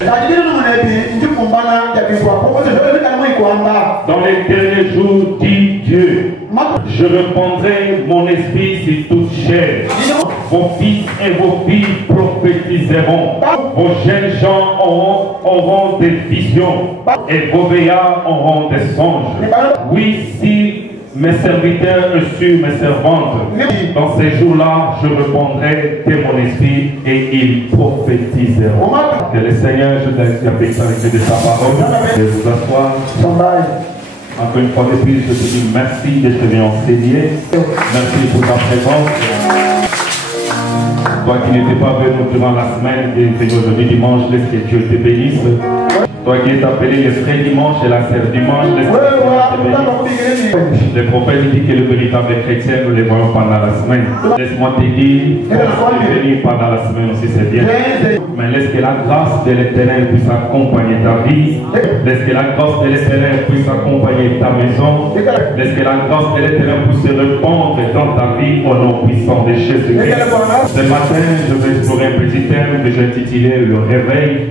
Dans les derniers jours, dit Dieu, je répandrai mon esprit sur toute chair. Vos fils et vos filles prophétiseront. Vos jeunes gens auront des visions. Et vos veillards auront des songes. Oui, si mes serviteurs sur mes servantes, dans ces jours-là, je répondrai de mon esprit et ils prophétiseront. Que le Seigneur, je t'invite avec de sa parole, de vous asseoir. Encore une fois de plus, je te dis merci d'être venu enseigner. Merci pour ta présence. Toi qui n'étais pas venu durant la semaine, et venu aujourd'hui dimanche, laisse que Dieu te bénisse. Toi qui es appelé le frère dimanche et la sœur dimanche, laisse que Dieu te bénisse. Le prophète dit que le véritable chrétien, nous les voyons pendant la semaine. Laisse-moi te dire, venir pendant la semaine aussi, c'est bien. Mais laisse que la grâce de l'Éternel puisse accompagner ta vie. Laisse que la grâce de l'Éternel puisse accompagner ta maison. Laisse que la grâce de l'Éternel puisse se répandre dans ta vie au nom puissant de Jésus-Christ. Ce matin, je vais explorer un petit thème que j'ai intitulé le réveil.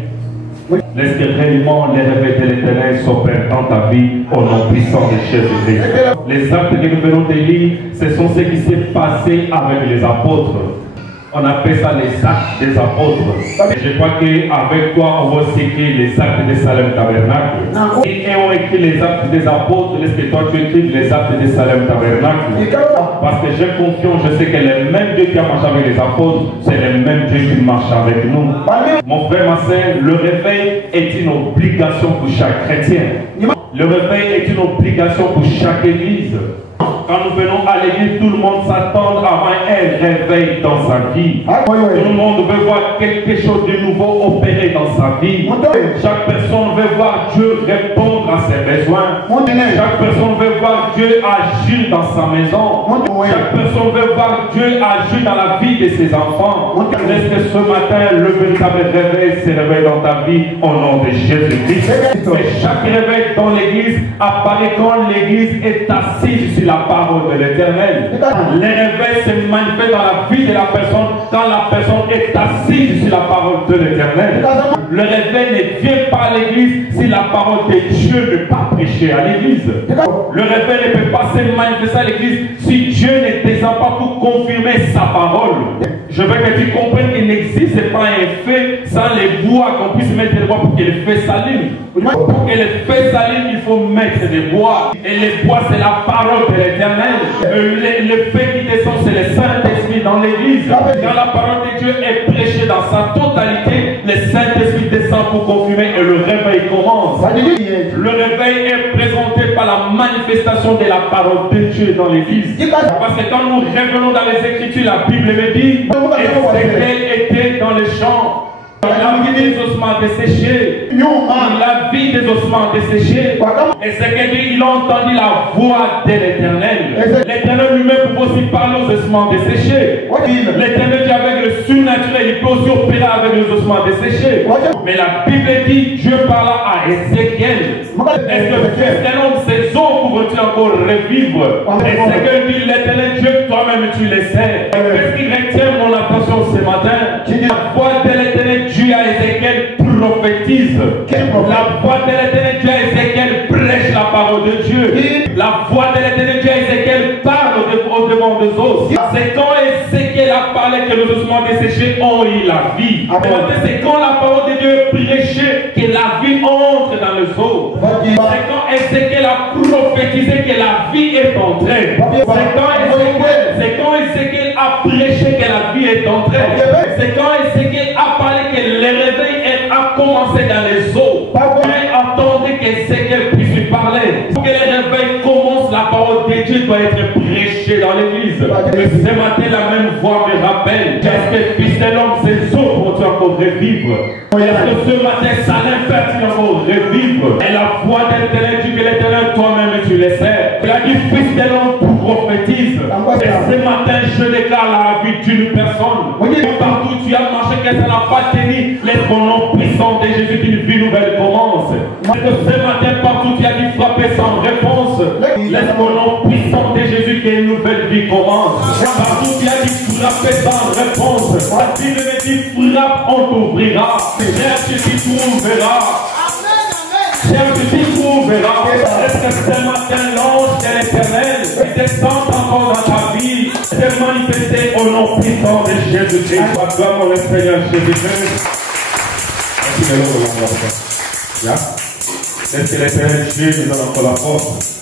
Laisse que réellement les réveils de l'Éternel s'opèrent dans ta vie au nom puissant de Jésus-Christ. Les actes que nous venons de lire, ce sont ce qui s'est passé avec les apôtres. On appelle ça les actes des apôtres. Et je crois qu'avec toi, on va aussi écrire les actes de Salem Tabernacle. Et on écrit les actes des apôtres. Laisse que toi tu écrives les actes de Salem Tabernacle. Parce que j'ai confiance, je sais que le même Dieu qui a marché avec les apôtres, c'est le même Dieu qui marche avec nous. Mon frère, ma soeur, le réveil est une obligation pour chaque chrétien. Le réveil est une obligation pour chaque église. Quand nous venons à l'église, tout le monde s'attend à un réveil dans sa vie. Tout le monde veut voir quelque chose de nouveau opérer dans sa vie. Chaque personne veut voir Dieu répondre à ses besoins. Chaque personne veut voir Dieu agir dans sa maison. Chaque personne veut voir Dieu agir dans la vie de ses enfants. Laisse que ce matin, le véritable réveil se réveille dans ta vie au nom de Jésus-Christ. Et chaque réveil dans l'église apparaît quand l'église est assise sur la parole de l'Éternel. Les réveils se manifestent dans la vie de la personne quand la personne est assise sur la parole de l'Éternel. Le réveil ne vient pas à l'église si la parole de Dieu n'est pas prêchée à l'église. Le réveil ne peut pas se manifester à l'église si Dieu ne descend pas pour confirmer sa parole. Je veux que tu comprennes qu'il n'existe pas un fait sans les bois, qu'on puisse mettre les bois pour que le feu s'allume. Pour que le feu s'allume, il faut mettre des bois. Et les bois, c'est la parole de l'Éternel. Le feu qui descend, c'est le Saint-Esprit dans l'église. Quand la parole de Dieu est prêchée dans sa totalité, le Saint-Esprit descend pour confirmer et le réveil commence. Le réveil est présenté par la manifestation de la parole de Dieu dans l'église. Parce que quand nous revenons dans les Écritures, la Bible me dit Ézéchiel était dans les champs. La vie des ossements desséchés. La vie des ossements desséchés. Et c'est qu'il dit, il a entendu la voix de l'Éternel. L'Éternel lui-même peut aussi parler aux ossements desséchés. L'Éternel dit avec le surnaturel, il peut aussi opérer avec les ossements desséchés. Mais la Bible dit, Dieu parla à Ézéchiel. Est-ce que quel homme ces eaux pourront-ils encore revivre? Ézéchiel dit, l'Éternel Dieu, toi-même tu le sais. Qu'est-ce qui retient mon attention ce matin? La voix de l'Éternel Dieu à Ézéchiel prophétise. La voix de l'Éternel Dieu à Ézéchiel prêche la parole de Dieu. La voix de l'Éternel Dieu à Ézéchiel parle au devant des os. C'est quand Ézéchiel a parlé que les ossements desséchés ont eu la vie. C'est quand la parole de Dieu est prêchée que la vie entre dans les os. C'est quand Ézéchiel a prophétisé que la vie est entrée. C'est quand Ézéchiel a prêché que la vie est entrée. C'est quand Ézéchiel a parlé que le réveil a commencé dans les eaux. Mais attendez qu'Ézéchiel puisse lui parler. Pour que le réveil commence, la parole de Dieu doit être prêchée dans l'église. Et ce matin, la même voix me rappelle qu'est-ce que fils de l'homme, ces eaux vont encore revivre. Est-ce que ce matin, ça l'impertinent encore revivre? Et la voix de l'Éternel dit que l'Éternel, toi-même, tu le sais. Il a dit, fils de l'homme, prophétise. Et ce matin, je déclare la vie d'une personne. Partout tu as marché, que ça n'a pas tenu. Laisse mon nom puissant de Jésus qu'une vie nouvelle commence. Et que ce matin, partout tu as dit frapper sans réponse. Laisse mon nom puissant de Jésus qu'une nouvelle vie commence. Partout tu as dit frapper sans réponse. La Bible me dit frappe en t'ouvrira. Cherche, tu trouveras. Cherche, tu trouveras. Est-ce que ce matin, l'ange de l'Éternel qui descend encore dans ta vie, s'est manifesté au nom puissant de Jésus-Christ? Acclame le Seigneur Jésus-Christ. Est-ce que l'Éternel Dieu nous donne encore la force?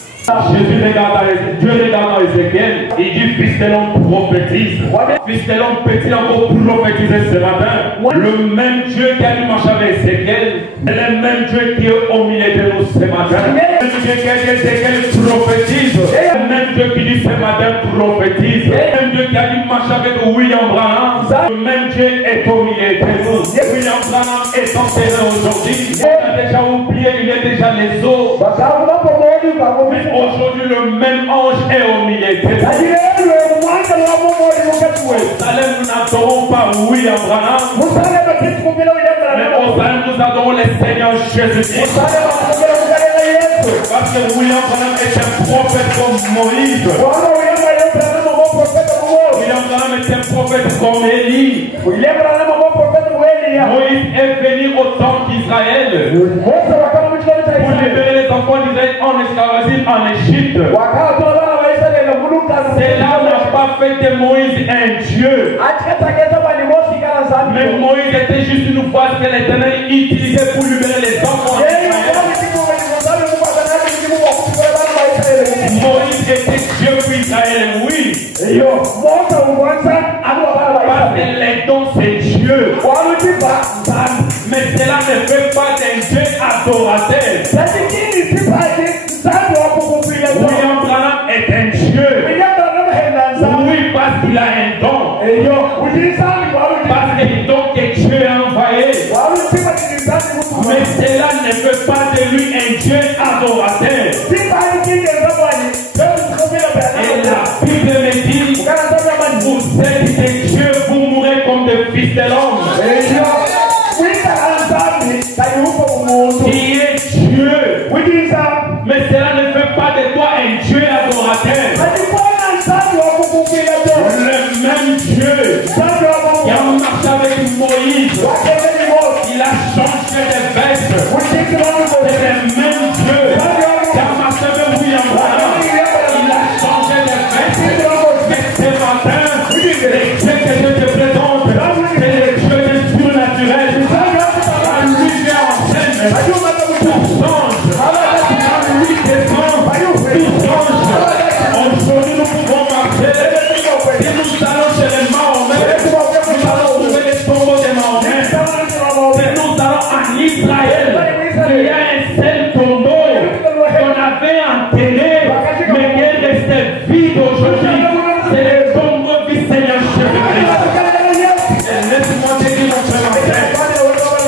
Jésus regarde Dieu regarde Ézéchiel, il dit fils de l'homme prophétise. Fils de l'homme peut-il encore prophétiser ce matin? Le même Dieu qui a dû marcher avec Ézéchiel, c'est le même Dieu qui est au milieu de nous ce matin. Le même Dieu qui a dit Ézéchiel prophétise. Le même Dieu qui dit ce matin prophétise. Le même Dieu qui a dû marcher avec William Branham. Le même Dieu est au milieu de nous. William Branham est enterré aujourd'hui. Il a déjà oublié, il est déjà les eaux. Mais aujourd'hui, le même ange est au milieu de nous. Salem, nous n'adorons pas William Branham. Mais au Salem, nous adorons le Seigneur Jésus-Christ. Parce que William Branham est un prophète comme Moïse. William Branham est un prophète comme Élie. Moïse est venu au temple d'Israël pour libérer les enfants d'Israël en esclavagisme en Égypte. Cela n'a pas fait de Moïse un Dieu. Mais Moïse était juste une fois que l'Éternel utilisait pour libérer les enfants d'Israël. Moïse était Dieu pour Israël, oui. Parce que les dons c'est Dieu. Mais cela ne fait pas d'un Dieu adorateur. William Branham est un Dieu. Oui, parce qu'il a un don. Parce que le don que Dieu a envoyé. Mais cela ne fait pas de lui un Dieu adorateur. Et la Bible me dit, vous êtes des dieux, vous mourrez comme des fils de l'homme. Qui est Dieu. Mais cela ne fait pas de toi un Dieu adorateur. Le même Dieu qui a marché avec Moïse, il a changé de veste. C'est le même Dieu qui a marché avec William Branham. Il a changé de veste. Mais ce matin, les dieux que je te présente, c'est les dieux du surnaturel. À lui vient en scène, tout change. À lui descend, tout change. Aujourd'hui, nous pouvons marcher. Et nous allons chez les Mahomet. Nous allons trouver les tombeaux des Mahomet. Et nous allons en Israël. Il y a un seul tombeau qu'on avait enterré, mais qui est resté vide aujourd'hui. C'est le tombeau du Seigneur Jésus-Christ. Et laisse-moi te dire, mon frère,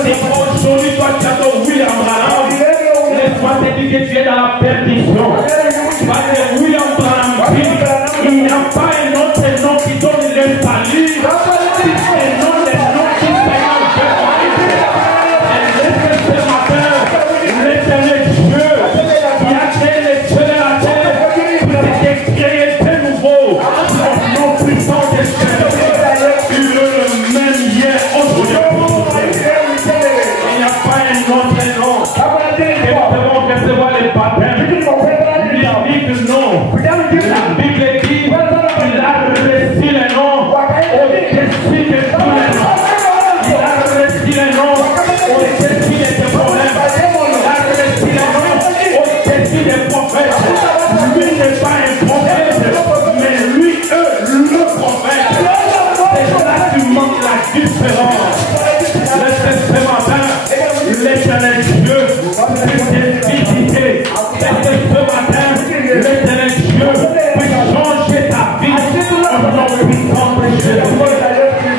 si aujourd'hui toi tu adores William Branham, laisse-moi te dire que tu es dans la perdition. Parce que William Branham dit, il n'y a pas un autre nom qui donne le salut, si c'est non le nom du Seigneur Jésus-Christ. Et laisse ce matin, l'Éternel Dieu, qui a créé les cieux et la terre, qui a créé de nouveau, le nom puissant de Jésus-Christ. Il est le même hier, aujourd'hui. Il n'y a pas un autre nom. Et nous devons recevoir les baptêmes. Il dit non. La Bible dit qu'il a reçu les noms au-dessus de tous les noms. Il a reçu les noms au-dessus de tes problèmes. Il a reçu les noms au-dessus des prophètes. Lui n'est pas un prophète, mais lui, le prophète. C'est là que tu manques la différence. Laissez ce matin l'Éternel Dieu te visiter. Laissez ce matin l'Éternel Dieu peut changer ta vie au nom puissant de Jésus.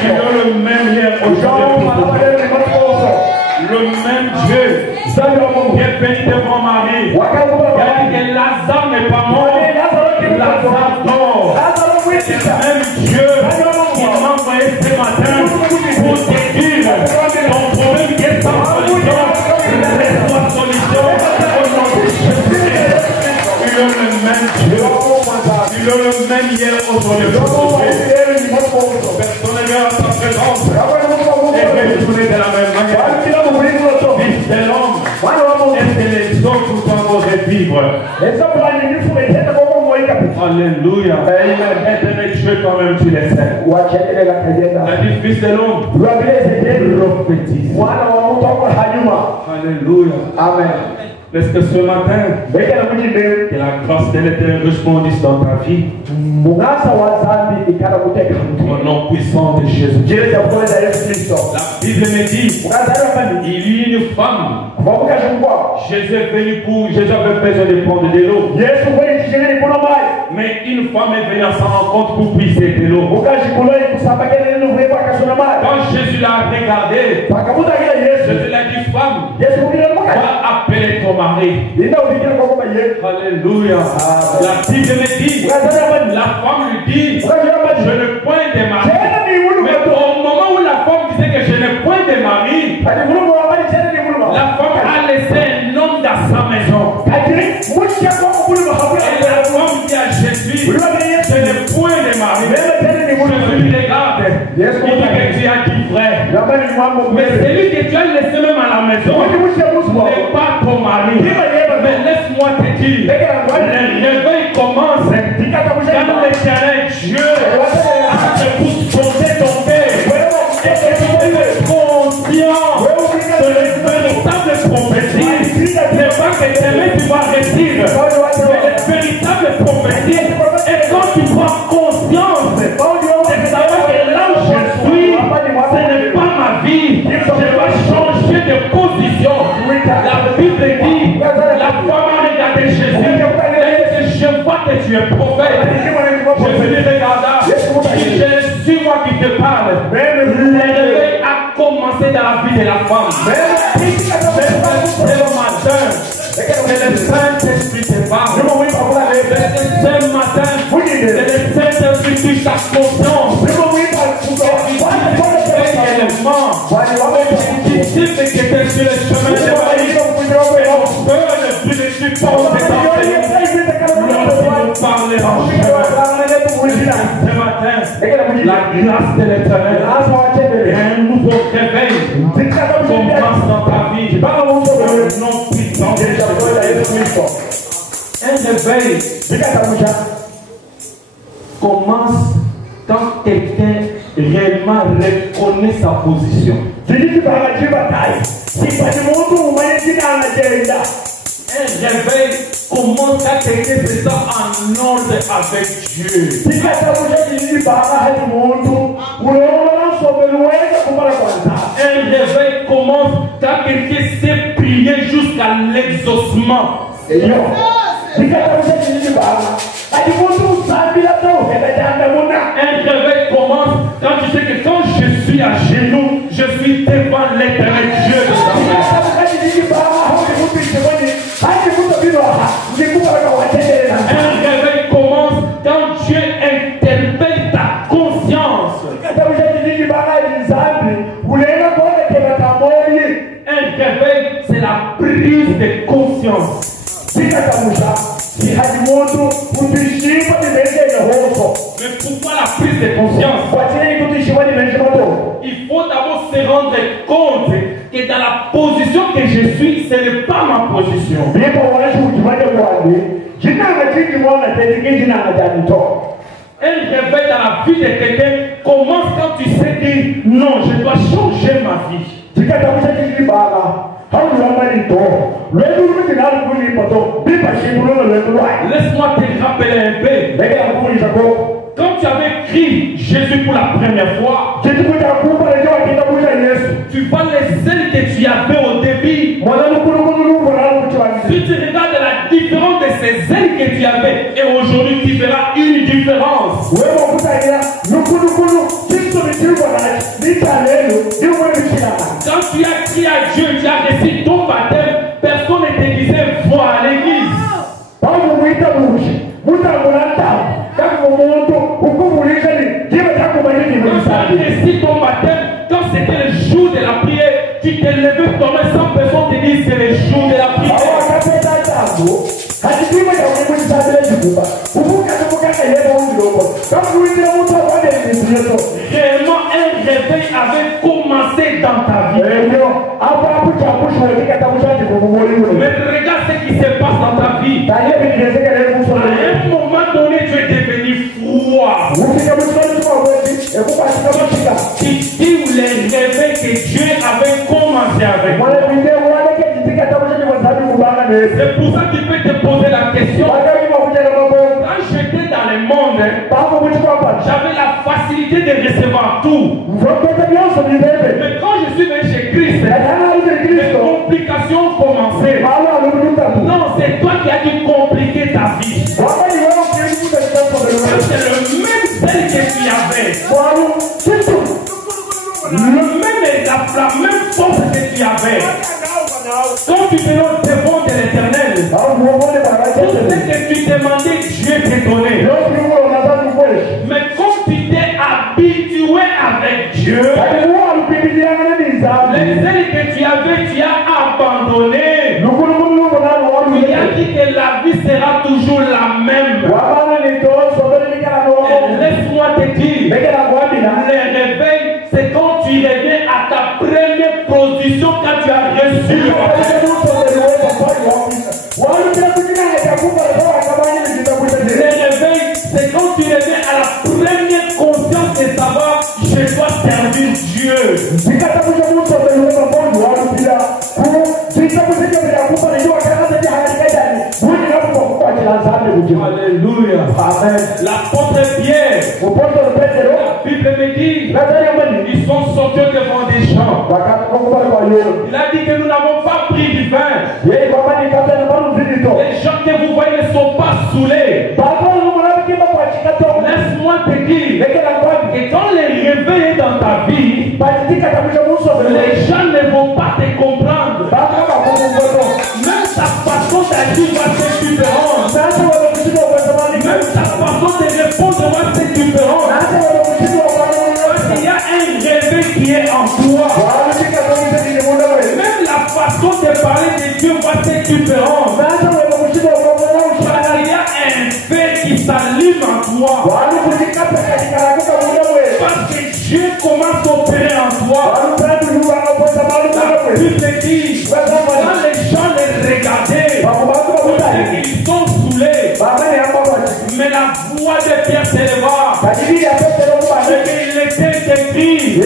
Il est le même hier aujourd'hui. Le même Dieu qui est venu devant Marie. Il a dit que Lazare n'est pas mort. Lazare dort. C'est le même Dieu qui m'a envoyé ce matin pour te dire ton problème qui est sans solution. Laisse-moi solution au nom de Jésus. Il est le même Dieu. Il est le même hier aujourd'hui. Personne n'est à sa présence. Et retourner de la vivre. Alléluia. Aide Dieu quand même, tu les sais. La dit, fils de l'homme, prophétise. Alléluia. Amen. Est-ce que ce matin, que la grâce de l'Éternel respondisse dans ta vie? Au nom puissant de Jésus. La Bible me dit, il y a une femme. Jésus est venu Jésus avait besoin de prendre de l'eau. Mais une femme est venue à sa rencontre pour puiser de l'eau. Quand Jésus l'a regardé, Jésus l'a dit, femme, va appeler ton mari. Alléluia. La Bible me dit, la femme lui dit, je n'ai point de mari. Mais au moment où la femme disait que je n'ai point de mari, la femme a laissé un homme dans sa maison. Et la femme dit à Jésus, je n'ai point de mari. Jésus lui regarde. Il dit que tu as dit vrai. Mais celui que tu as laissé même à la maison n'est pas ton mari. Mais laisse-moi te dire, le réveil commence quand l'Éternel Dieu a te pousse tomber. Et que tu es conscient de la véritable prophétie. C'est pas que demain tu vas réussir, mais la véritable prophétie. Et quand tu prends conscience de savoir que là où je suis, ce n'est pas ma vie, je vais changer de position. La Bible dit, la femme a regardé Jésus, et je vois que tu es prophète. Jésus lui regarda, il dit, je suis moi qui te parle. Le réveil a commencé dans la vie de la femme. C'est le matin, et le Saint-Esprit te parle. Ce matin, c'est le Saint-Esprit qui touche ta conscience. Disciple qui était sur le chemin de la vie, ne plus de support de parler en chemin. Ce matin, la grâce de l'Éternel et un nouveau réveil commence dans ta vie. Au nom puissant de Jésus. Un réveil commence quand quelqu'un réellement reconnaît sa position. Un réveil commence quand quelqu'un se sent en ordre avec Dieu. Un réveil commence quand quelqu'un sait prier jusqu'à l'exaucement. Un réveil commence quand tu sais que quand je suis à genoux, je suis devant l'Éternel Dieu de ta vie. Un réveil commence quand Dieu interpelle ta conscience. Un réveil, c'est la prise de conscience. Mais pourquoi la prise de conscience? Il faut d'abord se rendre compte que dans la position que je suis, ce n'est pas ma position. Un réveil dans la vie de quelqu'un commence quand tu sais dire non, je dois changer ma vie. Laisse-moi te rappeler un peu. Quand tu avais crié Jésus pour la première fois, tu vois les ailes que tu avais au début. Si tu regardes la différence de ces ailes que tu avais, et aujourd'hui tu verras une différence. Quand tu as crié à Dieu, tu as reçu ton baptême, personne ne te disait va à l'église. Quand tu as reçu ton baptême, quand c'était le jour de la prière, tu t'es levé ton main sans personne te dire c'est le jour de la prière. Réellement, un réveil avait commencé dans ta vie. Mais regarde ce qui se passe dans ta vie. C'est pour ça qu'il peut te poser la question. Quand j'étais dans le monde, j'avais la facilité de recevoir tout. Mais quand je suis venu chez Christ, les complications ont commencé. Non, c'est toi qui as dû compliquer ta vie. C'est le même zèle que tu avais. La même force que tu avais. Quand tu te lances devant de l'Éternel, tout ce que tu demandais, Dieu t'a donné. Mais comme tu t'es habitué avec Dieu, les ailes que tu avais, tu as abandonné. Il a dit que la vie sera toujours la même. Laisse-moi te dire, le réveil, c'est quand tu reviens à ta première position quand tu as reçu. Le réveil, c'est quand tu reviens à la première conscience de savoir je dois servir Dieu. Alléluia. Amen. L'apôtre Pierre, la Bible me dit, ils sont sortis devant des champs. Il a dit que nous n'avons pas pris du vin. Les gens que vous voyez ne sont pas saoulés. Laisse-moi te dire que quand le réveil est dans ta vie, les gens ne vont pas te comprendre. Même ta façon d'agir va être différente. Même ta façon de répondre va être différente. Parce qu'il y a un réveil qui est en toi. Même la façon de parler de Dieu va être différente. Parce qu'il y a un feu qui s'allume en toi. Parce que Dieu commence à opérer en toi. La Bible dit, quand les gens les regardaient, ils sont saoulés. Mais la voix de Pierre s'éleva. Il était écrit, et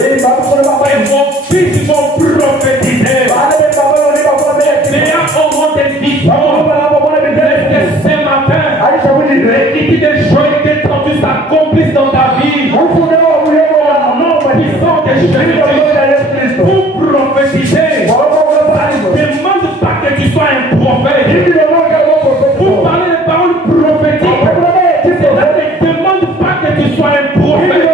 mon fils vont prophétiser. Les gens auront des visions. Ce matin, l'équité de joie que tu s'accomplisse dans ta vie. Puissant de Jésus pour prophétiser. Ça ne demande pas que tu sois un prophète. Pour parler des paroles prophétiques, cela ne demande pas que tu sois un prophète.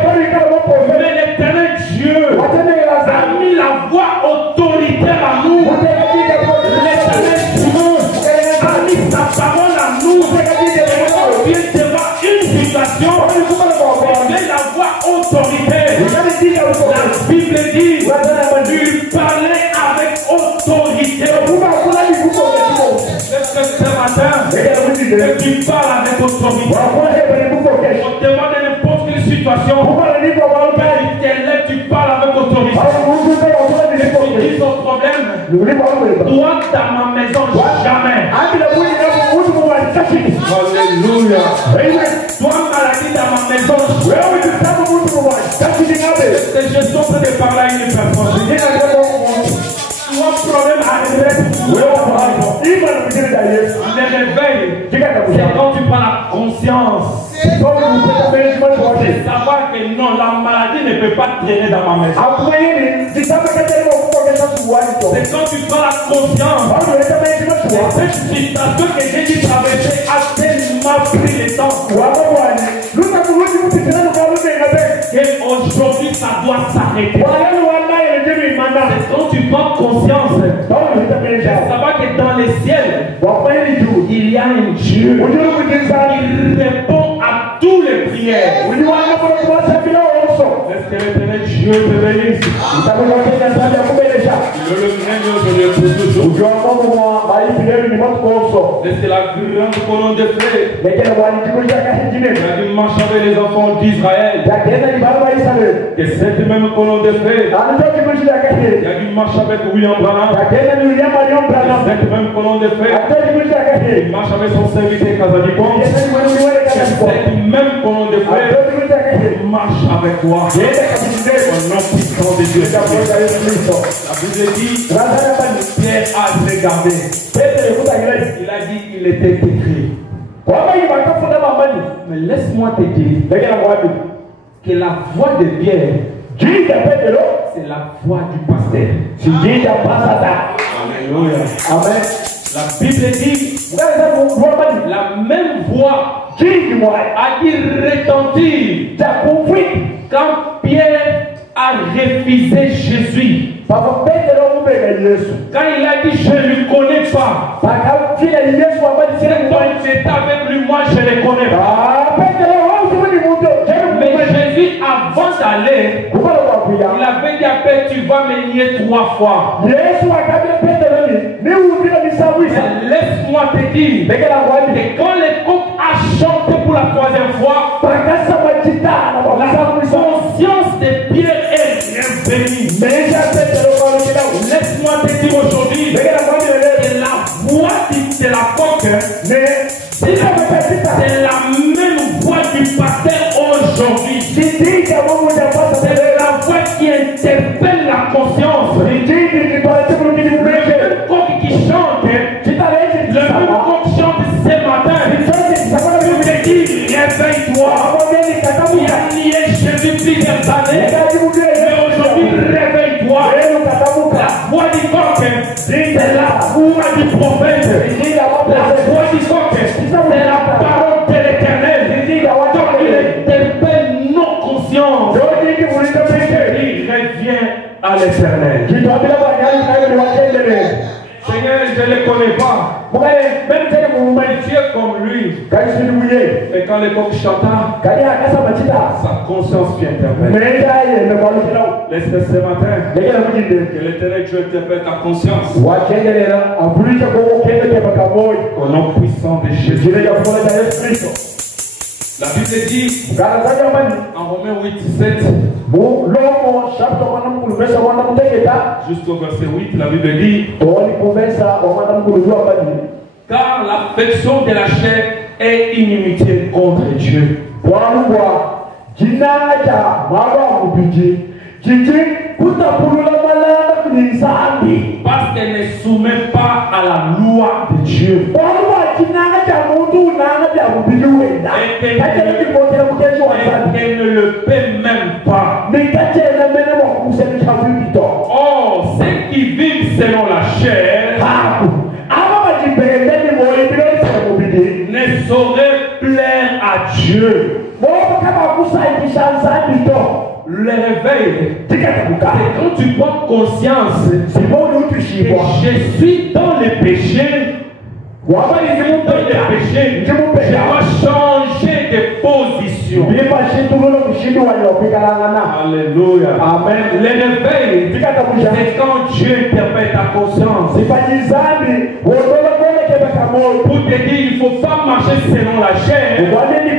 Mais l'Éternel Dieu a mis la voix autoritaire à nous. L'Éternel Dieu a mis sa parole à nous. On vient devant une situation, c'est la voix autoritaire. La Bible dit, lui parler avec autorité. Ce matin, tu parles avec autorité. On te demande n'importe quelle situation. Tu parles avec autorité. Si ton problème, toi dans ma maison, jamais. Alléluia. Toi maladie dans ma maison, je suis en train de parler à une personne. Toi problème arrive. Le réveil, c'est quand tu prends la conscience. C'est savoir que non, la maladie ne peut pas traîner dans ma maison. C'est quand tu prends la conscience. Cette situation que j'ai dû traverser a tellement pris le temps. Qu'aujourd'hui ça doit s'arrêter. C'est quand tu prends conscience. Savoir que dans les ciels, il y a un Dieu qui répond à toutes les prières. Est-ce que l'éternel Dieu te bénisse? Le règne de Dieu pour toujours. C'est la grande colonne de feu. Il y a du marche avec les enfants d'Israël. Et cette même colonne de feu, il y a du marche avec William Branham. Cette même colonne de feu, il marche avec son serviteur Kazadikon. Cette même colonne de feu, il marche avec toi. Au nom puissant de Dieu. La Bible dit, Pierre a regardé. il était écrit. Mais laisse-moi te dire que la voix de Pierre, c'est la voix du pasteur. Alléluia. Amen. La Bible dit, la même voix a dit retentir quand Pierre a refusé Jésus. Quand il a dit je ne le connais pas, cet homme qui est avec lui, moi je ne le connais pas. Mais Jésus, avant d'aller, il avait dit à Pierre, tu vas me nier 3 fois. Laisse-moi te dire que quand le coq a chanté pour la 3e fois, la conscience de Pierre est revenue. Laisse-moi te dire aujourd'hui que la voix de la coque, c'est la même voix du pasteur aujourd'hui. C'est la voix qui interpelle la conscience. Le même coq qui chante, le même coq chante ce matin. Je te dis, réveille-toi. Tu as nié Jésus plusieurs années, mais aujourd'hui, réveille-toi. La voix du coq, c'est la voix du prophète. La voix du coq, c'est la parole de l'Éternel. Donc il interpelle nos consciences. Il revient à l'Éternel. Seigneur, je ne le connais pas. Même Dieu comme lui. Et quand le coq chanta, sa conscience vient interpeller. Laisse-le ce matin que l'Éternel Dieu interpelle ta conscience. Au nom puissant de Jésus. La Bible dit en Romains 8:7, jusqu'au verset 8, la Bible dit car l'affection de la chair est inimitié contre Dieu. Parce qu'elle ne soumet pas à la loi de Dieu. Et qu'elle ne le paie même pas. Or, ceux qui vivent selon la chair ne sauraient plaire à Dieu. Le réveil, c'est quand tu prends conscience que je suis dans le péché. Je dois changer de position. Alléluia. Amen. Le réveil, c'est quand Dieu interpelle ta conscience. Pour te dire, il ne faut pas marcher selon la chair, mais il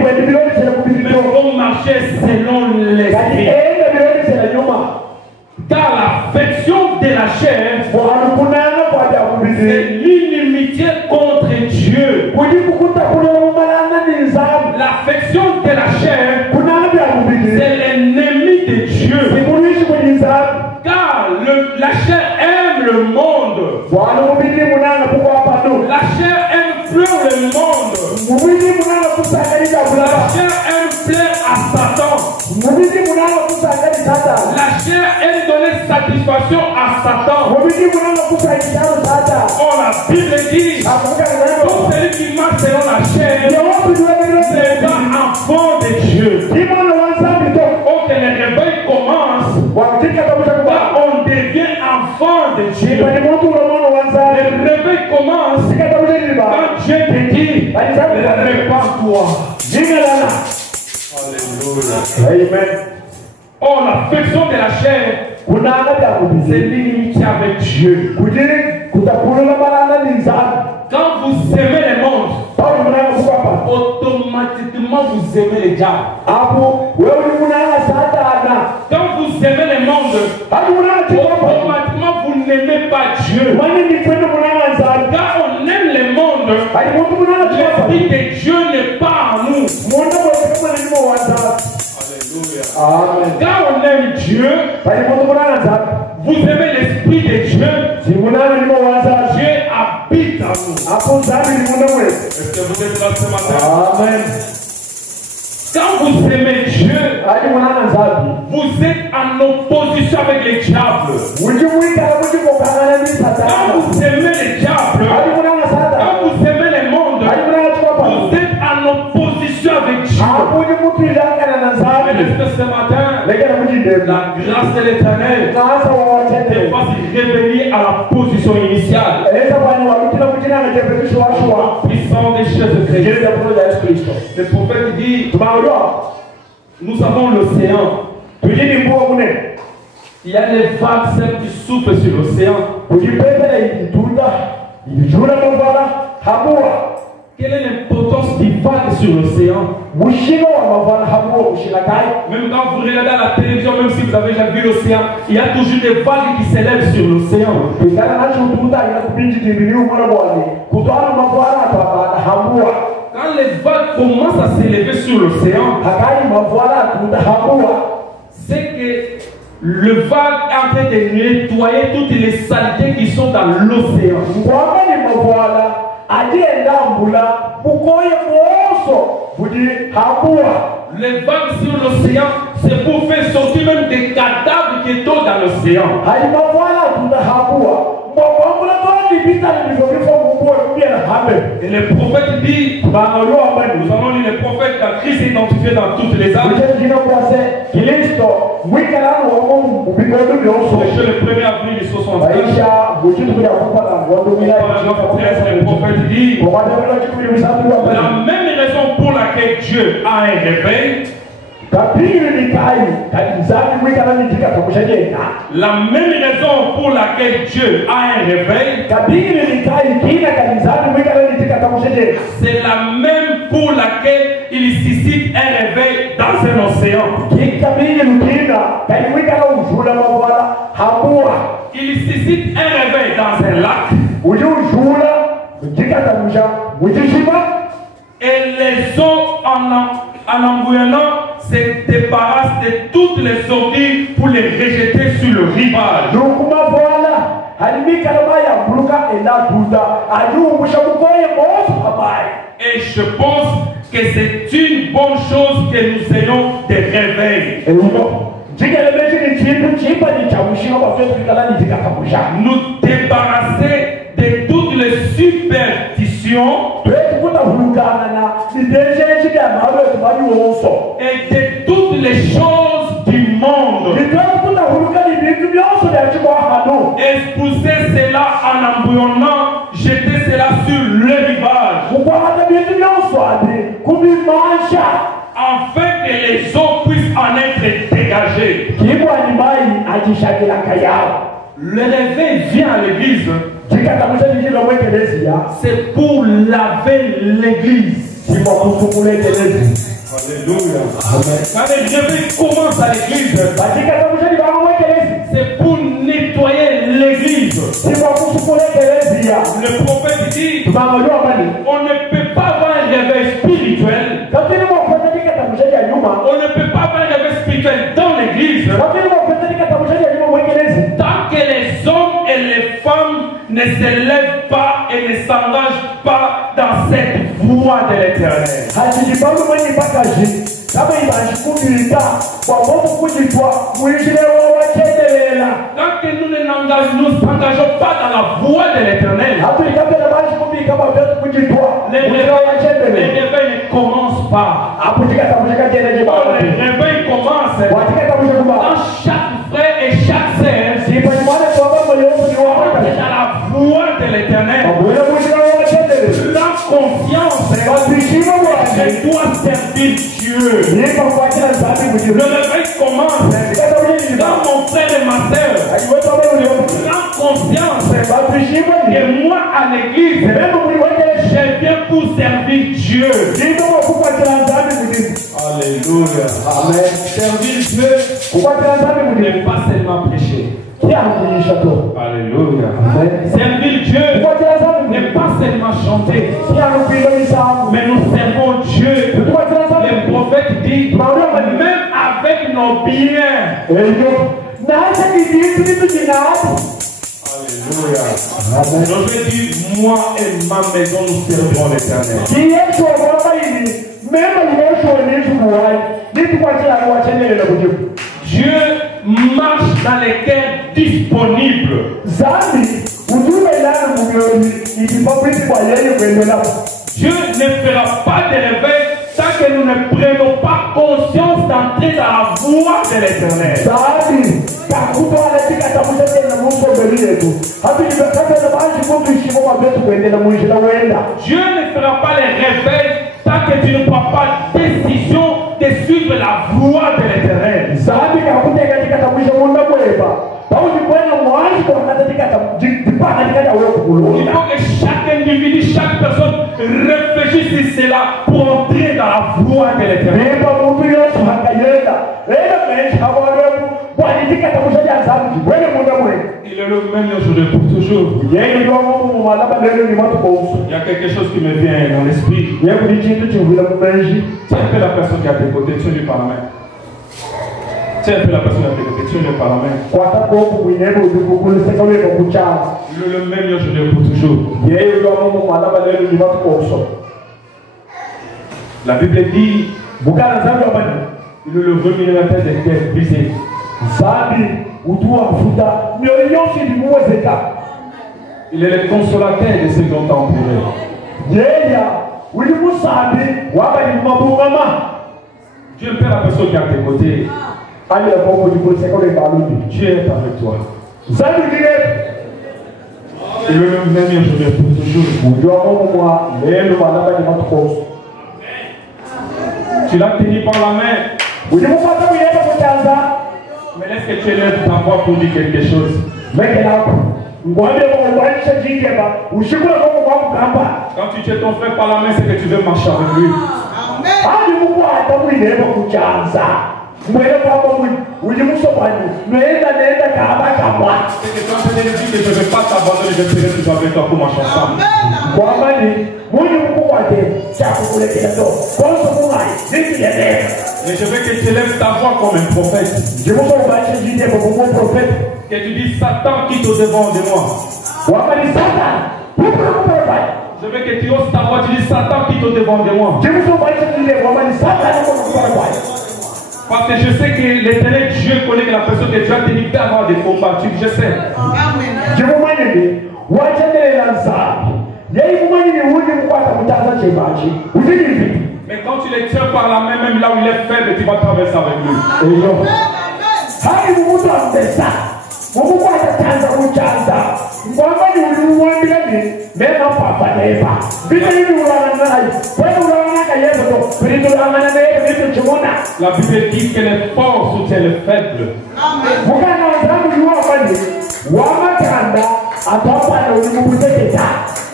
faut marcher selon l'esprit. Car l'affection de la chair, c'est l'inimitié contre Dieu. L'affection de la chair, c'est l'ennemi de Dieu. Car la chair aime le monde. La chair aime plaire le monde. La chair aime plaire à Satan. La chair aime donner satisfaction à Satan. Oh, la Bible dit tout celui qui marche selon la chair n'est pas enfant de Dieu. Oh, que le réveil commence quand on devient enfant de Dieu. Le réveil commence quand Dieu te dit répands-toi. Alléluia. Amen. Oh, l'affection de la chair, c'est l'inimitié avec Dieu. Quand vous aimez le monde, automatiquement vous aimez le diable. Quand vous aimez le monde, automatiquement vous n'aimez pas Dieu. Quand on aime le monde, l'esprit de Dieu n'est pas en nous. Alléluia. Quand on aime Dieu, vous aimez l'esprit de Dieu. Dieu habite en nous. Est-ce que vous êtes là ce matin? Amen. Quand vous aimez Dieu, vous êtes en opposition avec les diables. Quand vous aimez les diables, quand vous aimez les mondes, vous êtes en opposition avec Dieu. Mais est-ce que ce matin, la grâce de l'Éternel te fasse revenir à la position initiale? Puissant des choses de Christ. Le prophète dit, nous avons l'océan. Il y a les vagues celles qui soufflent sur l'océan. Quelle est l'importance des vagues sur l'océan? Même quand vous regardez à la télévision, même si vous avez déjà vu l'océan, il y a toujours des vagues qui s'élèvent sur l'océan. Quand les vagues commencent à s'élever sur l'océan, c'est que le vague est en train de nettoyer toutes les saletés qui sont dans l'océan. Les vagues sur l'océan, c'est pour faire sortir même des cadavres qui sont dans l'océan. Et le prophète dit, nous avons lu les prophètes, la Christ est identifié dans toutes les âmes. C'est le 1er avril du 65. Le prophète dit, la même raison pour laquelle Dieu a un réveil, la même raison pour laquelle Dieu a un réveil, c'est la même pour laquelle il suscite un réveil dans un océan. Il suscite un réveil dans un lac. Et les eaux en embouillonnant se débarrassent de toutes les ordures pour les rejeter sur le rivage. Et je pense que c'est une bonne chose que nous ayons des réveils. Nous débarrasser de toutes les superstitions et de toutes les choses du monde. Expulser cela en embouillonnant, jeter cela sur le rivage, afin que les eaux puissent en être dégagées. Le réveil vient à l'église, c'est pour laver l'église. Alléluia. Quand le réveil commence à l'église, c'est pour nettoyer l'église. Le prophète dit, on ne peut pas avoir un réveil spirituel. On ne peut pas avoir un réveil spirituel dans l'église tant que les hommes et les femmes ne se lèvent pas et ne s'engagent pas dans cette voie de l'Éternel. Tant que nous ne nous engageons pas dans la voie de l'Éternel, les réveils ne commencent pas. Les réveils commencent dans chaque frère et chaque sœur dans la voie de l'Éternel. Prends conscience, je dois servir Dieu. Le réveil commence dans mon frère et ma sœur. Prends conscience que moi à l'église, je viens pour servir Dieu. Alléluia. Amen. Servir Dieu n'est pas seulement prêcher. Alléluia. Servir Dieu n'est pas seulement chanter, mais nous servons Dieu. Le prophète dit, même avec nos biens. Alléluia. Je vais dire, moi et ma maison, nous servirons l'Éternel. Dieu marche dans les cœurs disponibles. Dieu ne fera pas de réveil tant que nous ne prenons pas conscience d'entrer dans la voie de l'Éternel. Dieu ne fera pas les réveils tant que tu ne prends pas décision de suivre la voie de l'Éternel. Il faut que chaque individu, chaque personne réfléchisse sur cela pour entrer dans la voie de l'Éternel. Il est le même aujourd'hui pour toujours. Il y a quelque chose qui me vient dans l'esprit. Tiens un peu la personne qui a tes côtés, tiens-lui par la main. Tiens un peu la personne qui a tes côtés, tiens-lui par la main. Il est le même aujourd'hui pour toujours. La Bible dit, il est le rémunérateur des cœurs brisés. Il est le consolateur de ceux qui ont empourré. Dieu est la personne qui est à tes côtés. Dieu est avec toi. Il est le même aujourd'hui pour toujours. Tu l'as tenu par la main. Mais laisse que tu élèves ta voix pour dire quelque chose. Quand tu tiens ton frère par la main, c'est que tu veux marcher avec lui. C'est que tu es en train de dire que je ne vais pas t'abandonner, je serai toujours avec toi pour marcher ensemble. Mais je veux que tu élèves ta voix comme un prophète. Que tu dis Satan quitte au devant de moi. Je veux que tu oses ta voix, tu dis Satan quitte au devant de moi. Parce que je sais que l'Éternel Dieu connaît que la personne que tu as tenue peut avoir des combats. Je sais. Mais quand tu les tiens par la main, même là où il est faible, tu vas traverser avec lui. La Bible dit que les forts soutiennent les faibles.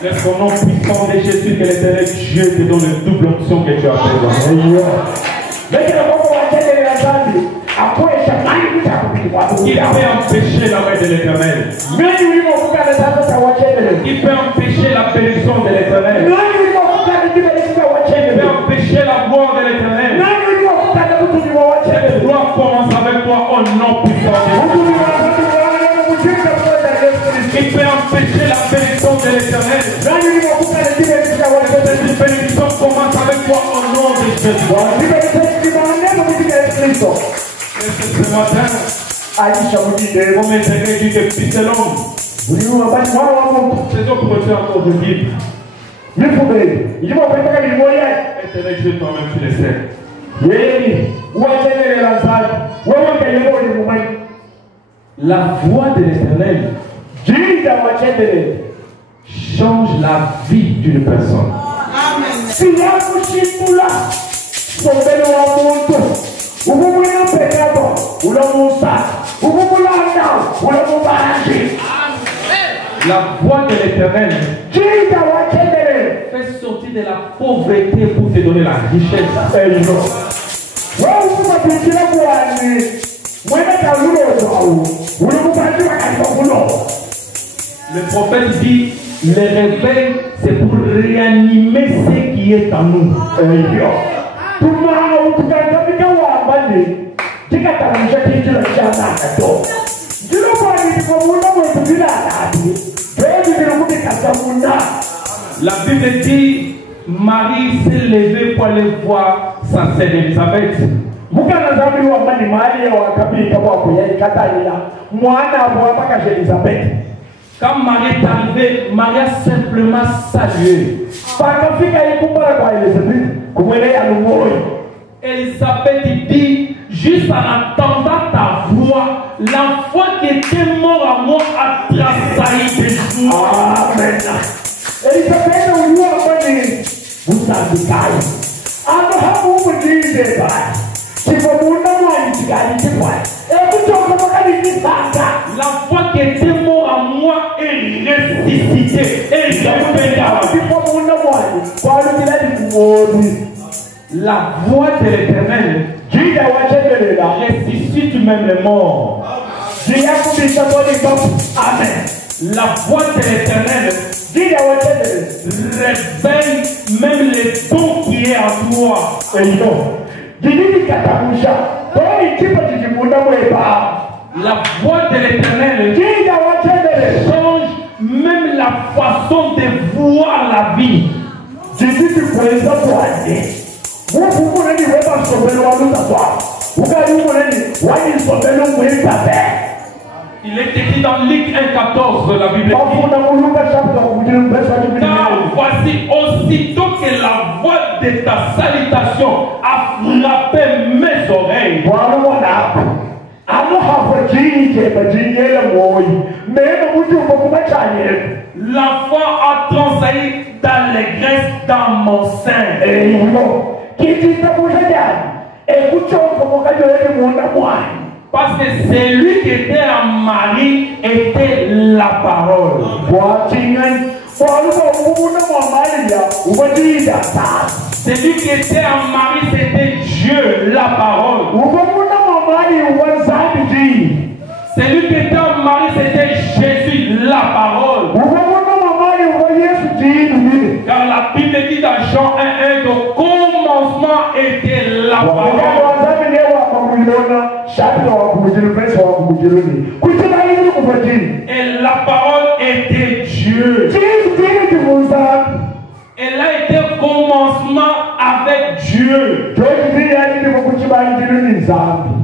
Laisse ton nom puissant de Jésus que l'Éternel Dieu te donne une double onction que tu as besoin. Il peut empêcher la main de l'Éternel. Il peut empêcher la bénédiction de l'Éternel. Il peut empêcher la gloire de l'Éternel. Cette gloire commence avec toi au nom puissant de Jésus. Il peut empêcher la bénédiction de l'Éternel. Cette bénédiction commence avec toi au nom de Jésus. Ce matin, on m'aiderait du depuis c'est l'homme. C'est donc pour te encore de vivre. Éternel Dieu, toi-même tu le sais. La voix de l'Éternel change la vie d'une personne. La voix de l'Éternel fait sortir de la pauvreté pour te donner la richesse. Le prophète dit, le réveil c'est pour réanimer ce qui est en nous. La Bible dit, Marie s'est levée pour aller voir sa sœur Élisabeth. Quand Marie est arrivée, Marie a simplement salué. Élisabeth dit, juste en attendant ta voix, l'enfant qui était mort à moi a tressailli de joie. Amen. Elisabeth, vous l'enfant qui était mort à moi est ressuscité. La voix de l'Éternel ressuscite même les morts. Amen. La voix de l'Éternel réveille même les dons qui est en toi. La voix de l'Éternel change même la façon de voir la vie. Il est écrit dans Luc 1,14 la Bible. Car voici, aussitôt que la voix de ta salutation a frappé mes oreilles. L'enfant a transailli d'allégresse dans mon sein. Parce que celui qui était en Marie était la parole. Celui qui était en Marie, c'était Dieu, la parole. Celui qui était en Marie, c'était Jésus, la parole. Car la Bible dit dans Jean 1:1 au commencement était la parole. Et la parole était Dieu. Elle a été commencement avec Dieu.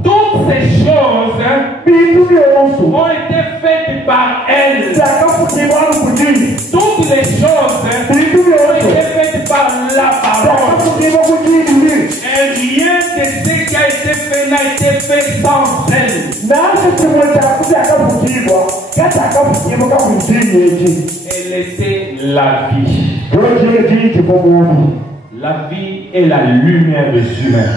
Toutes ces choses ont été faites par elle. Toutes les choses ont été faites par la parole. Et rien de ce qui a été fait n'a été fait sans elle. Elle était la vie. La vie est la lumière des humains.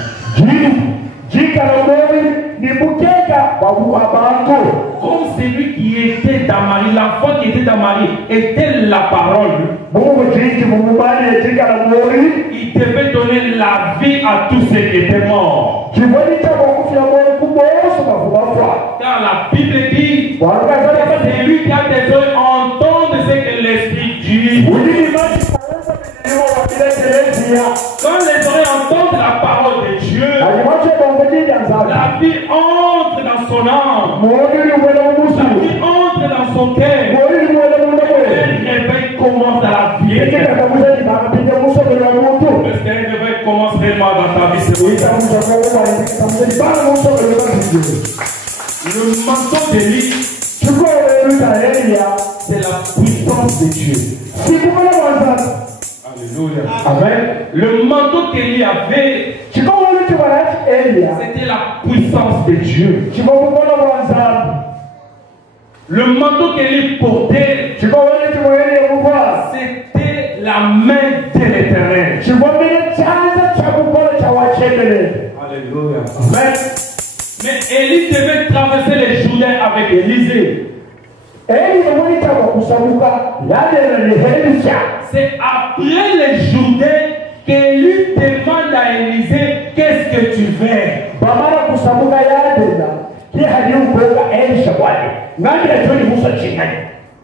Comme celui qui était dans Marie, l'enfant qui était dans Marie était la parole. Il devait donner la vie à tous ceux qui étaient morts. Car la Bible dit, c'est lui qui a des oreilles entendre ce que l'Esprit dit. Quand les oreilles entendent la parole de Dieu, la vie entre dans son âme, la vie entre dans son cœur, le réveil commence à la vie. Est-ce que le réveil commence réellement dans ta vie? Le manteau d'Élie, c'est la puissance de Dieu. Alléluia. Amen. Le manteau qu'Élie avait, c'était la puissance de Dieu. Le manteau qu'Élie portait, c'était la main de l'Éternel. Alléluia. Amen. Mais Élie devait traverser les Jourdains avec Élisée. C'est après les Jourdains qu'Élie demande à Élisée, qu'est-ce que tu veux?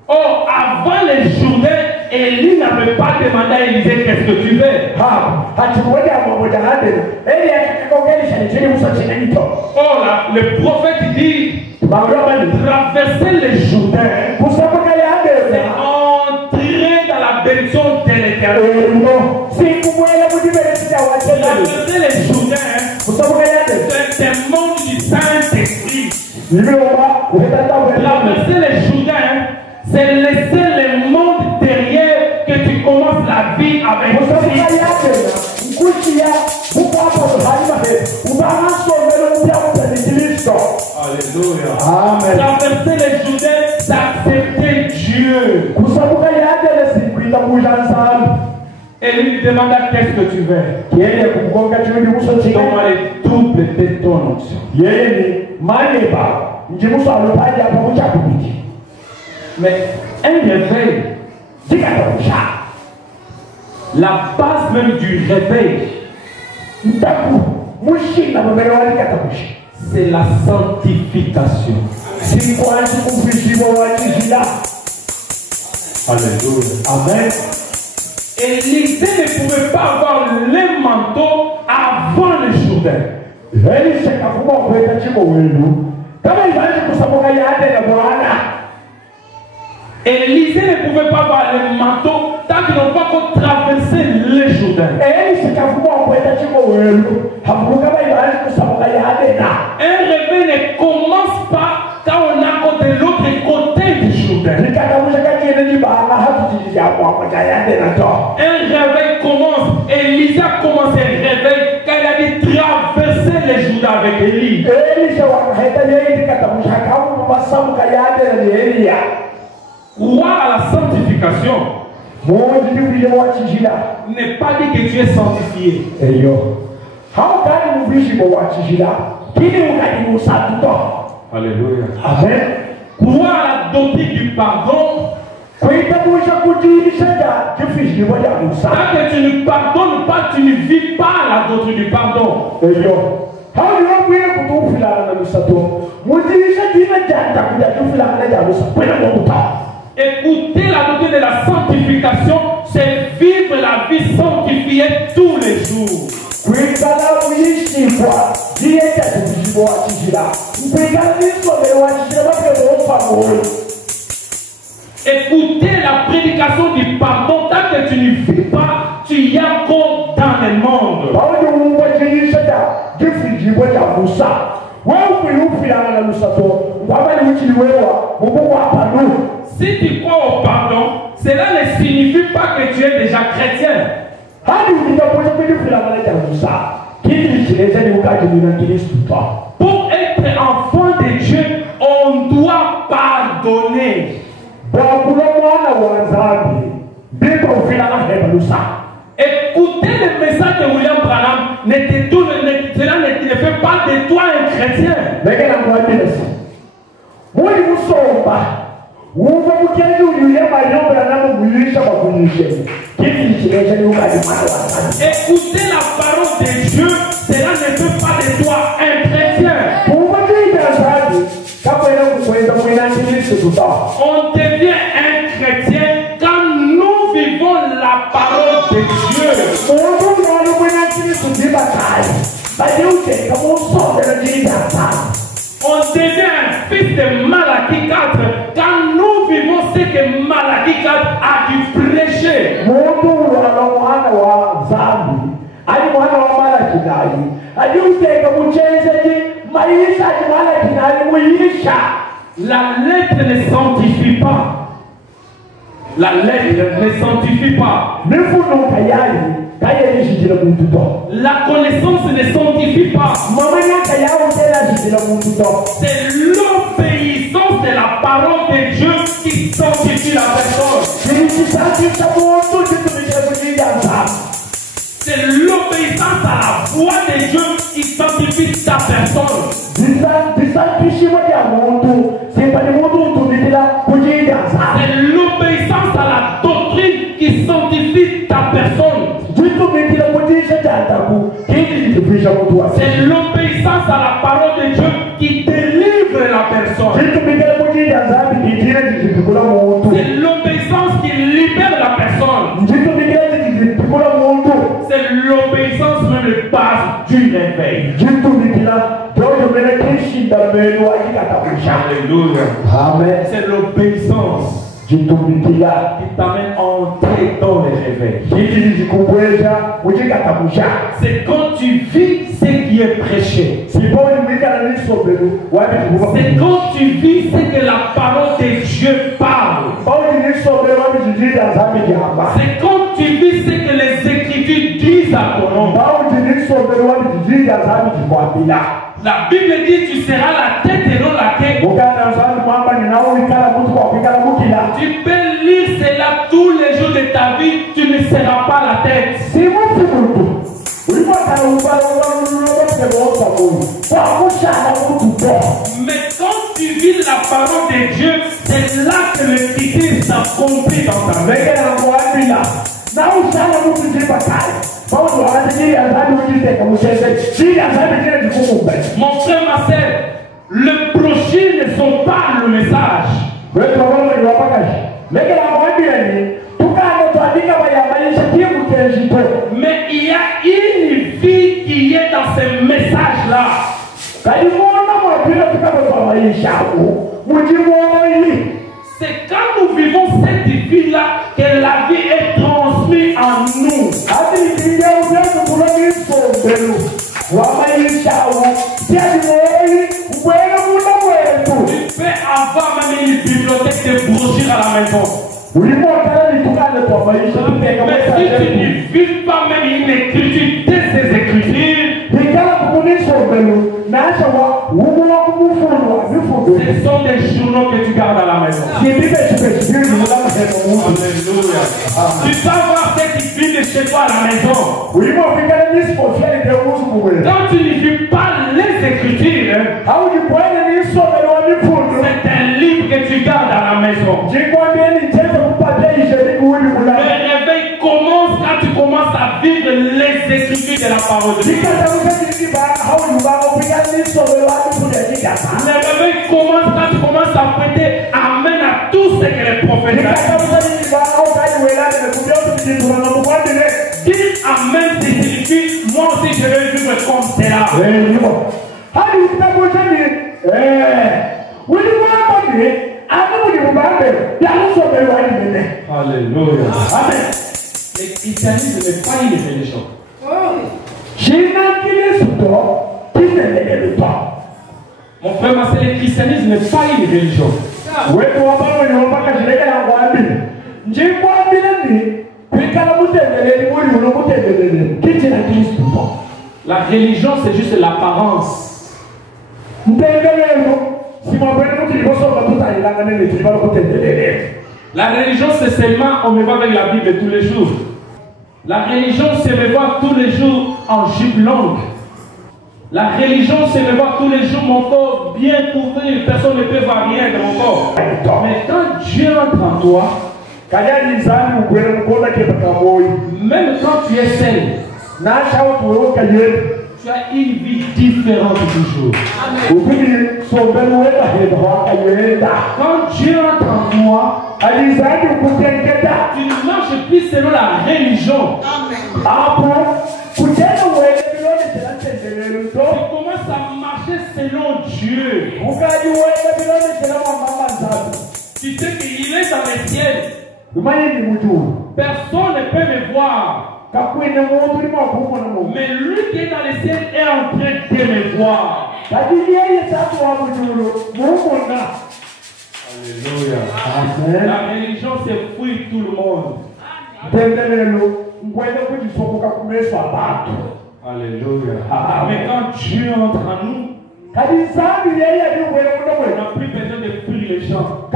Oh, avant les Jourdains, Élie n'avait pas demandé à Élisée, qu'est-ce que tu veux? Oh là, le prophète dit, traverser le Jourdain, c'est entrer dans la bénédiction de l'Éternel. Traverser le Jourdain, c'est un monde du Saint-Esprit. Traverser le Jourdain, c'est laisser le monde derrière que tu commences la vie avec Christ. Alléluia. Amen. Traverser les Jourdain, c'est accepter Dieu. Et lui demanda qu'est-ce que tu veux. Donne-moi le double de ton onction. Mais un réveil, la base même du réveil, c'est la sanctification. Alléluia. Amen. Élisée ne pouvait pas avoir le manteau avant le Jourdain. Élisée ne pouvait pas avoir le manteau tant qu'ils n'ont pas encore traversé le Jourdain. Un réveil ne commence pas quand on est de l'autre côté du Jourdain. Un réveil commence. Élisée a commencé un réveil quand il a dit traverser le Jourdain avec Élie. Croire à la sanctification n'est pas dit que tu es sanctifié. Alléluia. Amen. Croire à la doctrine du pardon. Tant que tu ne pardonnes pas, tu ne vis pas la doctrine du pardon. Écouter la doctrine de la sanctification, c'est vivre la vie sanctifiée tous les jours. Écouter la prédication du pardon, tant que tu ne vis pas, tu y as encore dans le monde. Si tu crois au pardon, cela ne signifie pas que tu es déjà chrétien. Pour être enfant de Dieu, on doit pardonner. Écouter le message de William Branham, cela ne fait pas de toi un chrétien. Écouter la parole de Dieu, cela ne fait pas de toi un chrétien. On devient un chrétien quand nous vivons la parole de Dieu. On devient un fils de Malachi 4 quand nous vivons ce que Malachi 4 a dû prêcher. La lettre ne sanctifie pas. La lettre ne sanctifie pas. La connaissance ne sanctifie pas. C'est l'obéissance de la parole de Dieu qui sanctifie la personne. C'est l'obéissance à la voix de Dieu qui sanctifie ta personne. C'est l'obéissance à la doctrine qui sanctifie ta personne. C'est l'obéissance à la parole de Dieu qui délivre la personne. C'est l'obéissance qui libère la personne. C'est l'obéissance même de base du réveil. Alléluia. Amen. C'est l'obéissance qui t'amène à entrer dans les réveils. C'est quand tu vis ce qui est prêché. C'est quand tu vis ce que la parole de Dieu parle. C'est quand tu vis ce que les Écritures disent à ton nom. La Bible dit tu seras la tête et non la tête. Tu peux lire cela tous les jours de ta vie, tu ne seras pas la tête. Mais quand tu vis la parole de Dieu, c'est là que le critère s'accomplit dans ta vie. Mon frère, ma soeur, le prochain ne sont pas le message. Mais il y a une vie qui est dans ce message-là. C'est quand nous vivons cette vie-là que la vie est transmise en nous. Tu peux avoir même une bibliothèque de brochures à la maison. Mais si tu ne vis pas même une écriture de ces écritures, ce sont des journaux que tu gardes à la maison. Alléluia. Tu peux avoir cette Bible chez toi à la maison. Quand tu ne vis pas les écritures, c'est un livre que tu gardes à la maison. Le réveil commence quand tu commences à vivre les écritures de la parole de Dieu. Le réveil commence quand tu commences à prêter amen à tout ce que les prophètes disent. Dire amen signifie moi aussi je vais vivre comme cela. Alléluia. Amen. Le christianisme n'est pas une religion. Mon frère, ma soeur, le christianisme n'est pas une religion. La religion, c'est juste l'apparence. La religion, c'est seulement on me voit avec la Bible tous les jours. La religion, c'est me voir tous les jours en jupe longue. La religion, c'est me voir tous les jours mon corps bien couvert. Personne ne peut voir rien de mon corps. Mais quand Dieu entre en toi, même quand tu es seul, tu as une vie différente toujours. Quand Dieu entre en toi, tu ne marches plus selon la religion. Tu commences à marcher selon Dieu. Tu sais qu'il est dans le ciel. Personne ne peut me voir. Mais lui qui est dans le ciel est en train de me voir. Alléluia. La religion, c'est fuir tout le monde. Alléluia. Mais quand Dieu entre en nous, on n'a plus besoin de fuir les gens. On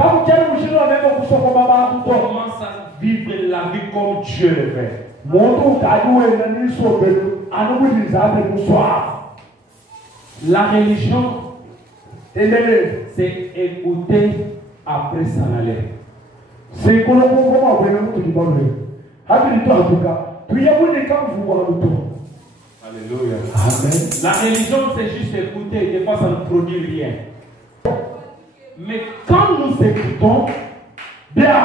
commence à vivre la vie comme Dieu le fait. La religion, c'est écouter après s'en aller. Alléluia. Amen. La religion, c'est juste écouter. Des fois, ça ne produit rien. Mais quand nous écoutons, cela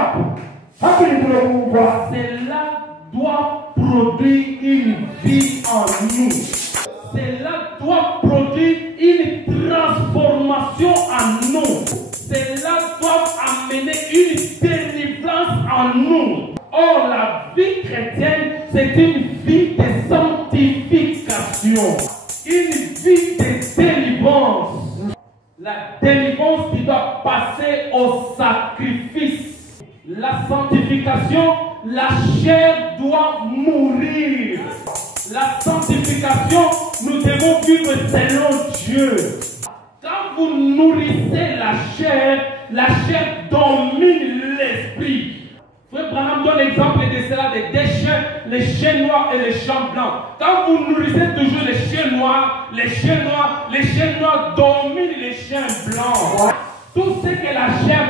doit produire une vie en nous. Cela doit produire une transformation en nous. une vie de sanctification, une vie de délivrance. La délivrance qui doit passer au sacrifice. La sanctification, la chair doit mourir. La sanctification, nous devons vivre selon Dieu. Quand vous nourrissez la chair domine l'esprit. Frère Branham donne l'exemple de cela, des deux chiens, les chiens noirs et les chiens blancs. Quand vous nourrissez toujours les chiens noirs dominent les chiens blancs. Tout ce que la chair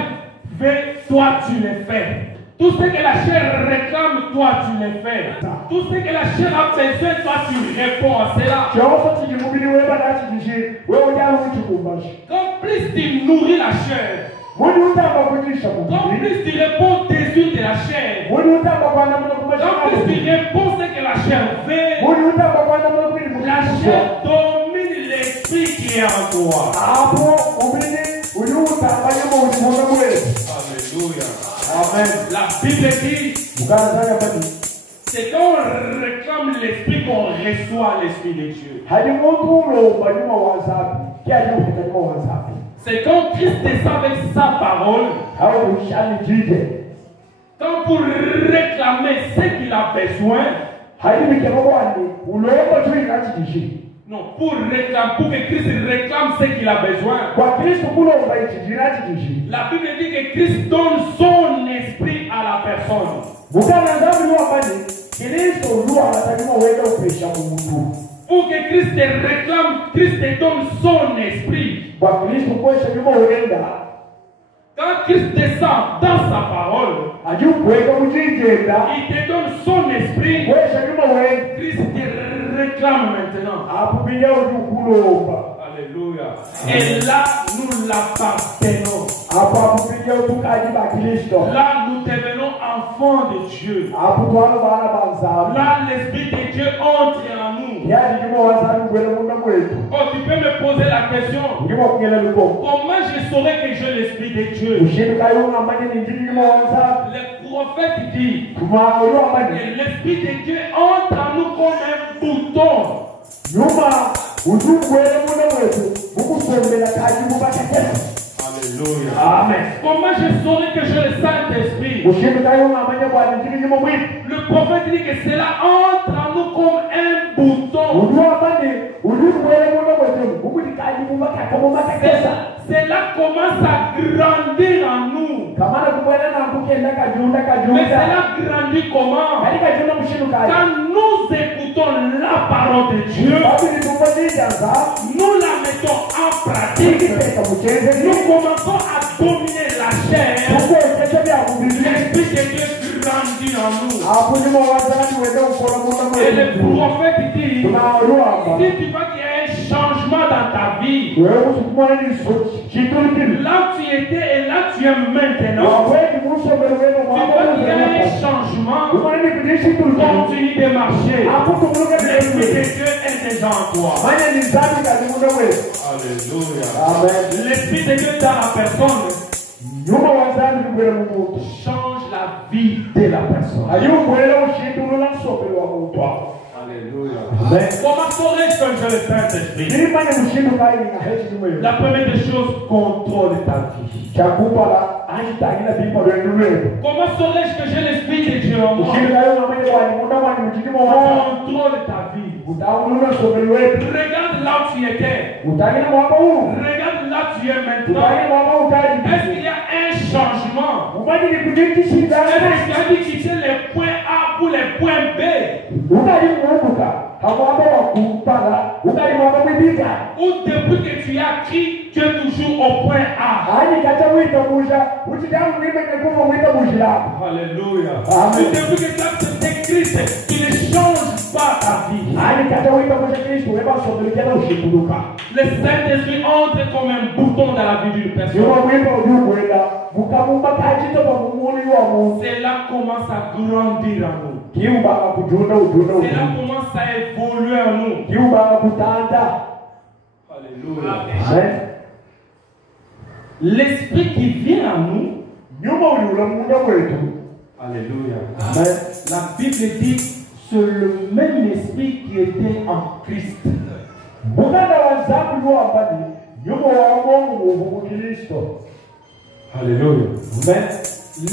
fait, toi tu le fais. Tout ce que la chair réclame, toi tu le fais. Tout ce que la chair a besoin, toi tu réponds à cela. Quand plus tu nourris la chair, quand plus tu réponds aux désirs de la chair, quand plus tu réponds ce que la chair veut, la chair domine l'esprit qui est en toi. Alléluia. Amen. La Bible dit, c'est quand on réclame l'esprit qu'on reçoit l'esprit de Dieu. C'est quand Christ descend avec sa parole, quand pour réclamer ce qu'il a besoin, non, pour que Christ réclame ce qu'il a besoin. La Bible dit que Christ donne son esprit à la personne. Pour que Christ te réclame, Christ te donne son esprit. Quand Christ descend dans sa parole, il te donne son esprit. Christ te réclame maintenant. Alléluia. Et là, nous l'appartenons. Là, nous devenons enfants de Dieu. Là, l'Esprit de Dieu entre en nous. Oh, tu peux me poser la question. Comment je saurais que j'ai l'Esprit de Dieu? Le prophète dit que l'Esprit de Dieu entre en nous comme un bouton. Alléluia. Amen. Comment je saurais que j'ai le Saint-Esprit? Le prophète dit que cela entre en nous comme un bouton. Cela commence à grandir en nous. Mais cela grandit comment? Quand nous écoutons la parole de Dieu, nous la mettons en pratique, nous commençons à dominer la chair. L'Esprit de Dieu grandit en nous. Et le prophète dit, si tu vois qu'il y a un changement dans ta vie, là tu étais et là tu es maintenant, tu vois qu'il y a un changement, continue de marcher. L'Esprit de Dieu est déjà en toi. Alléluia. Amen. L'Esprit de Dieu dans la personne change la vie de la personne. Alléluia. Comment saurais-je que j'ai le Saint-Esprit? La première des choses, contrôle ta vie. Comment saurais-je que j'ai l'Esprit de Dieu en moi? Contrôle ta vie. Regarde là où tu étais. Regarde là où tu es maintenant. Est-ce qu'il y a un changement? Est-ce qu'il y a dit quitter les points A pour les points B? Ou depuis que tu as écrit, tu es toujours au point A. Alléluia. Ou depuis que tu as accepté Christ, tu ne changes pas ta vie. Le Saint-Esprit entre comme un bouton dans la vie d'une personne. Cela commence à grandir en nous. Cela commence à évoluer en nous. Alléluia. L'Esprit qui vient en nous. Alléluia. La Bible dit c'est le même esprit qui était en Christ. Alléluia. Mais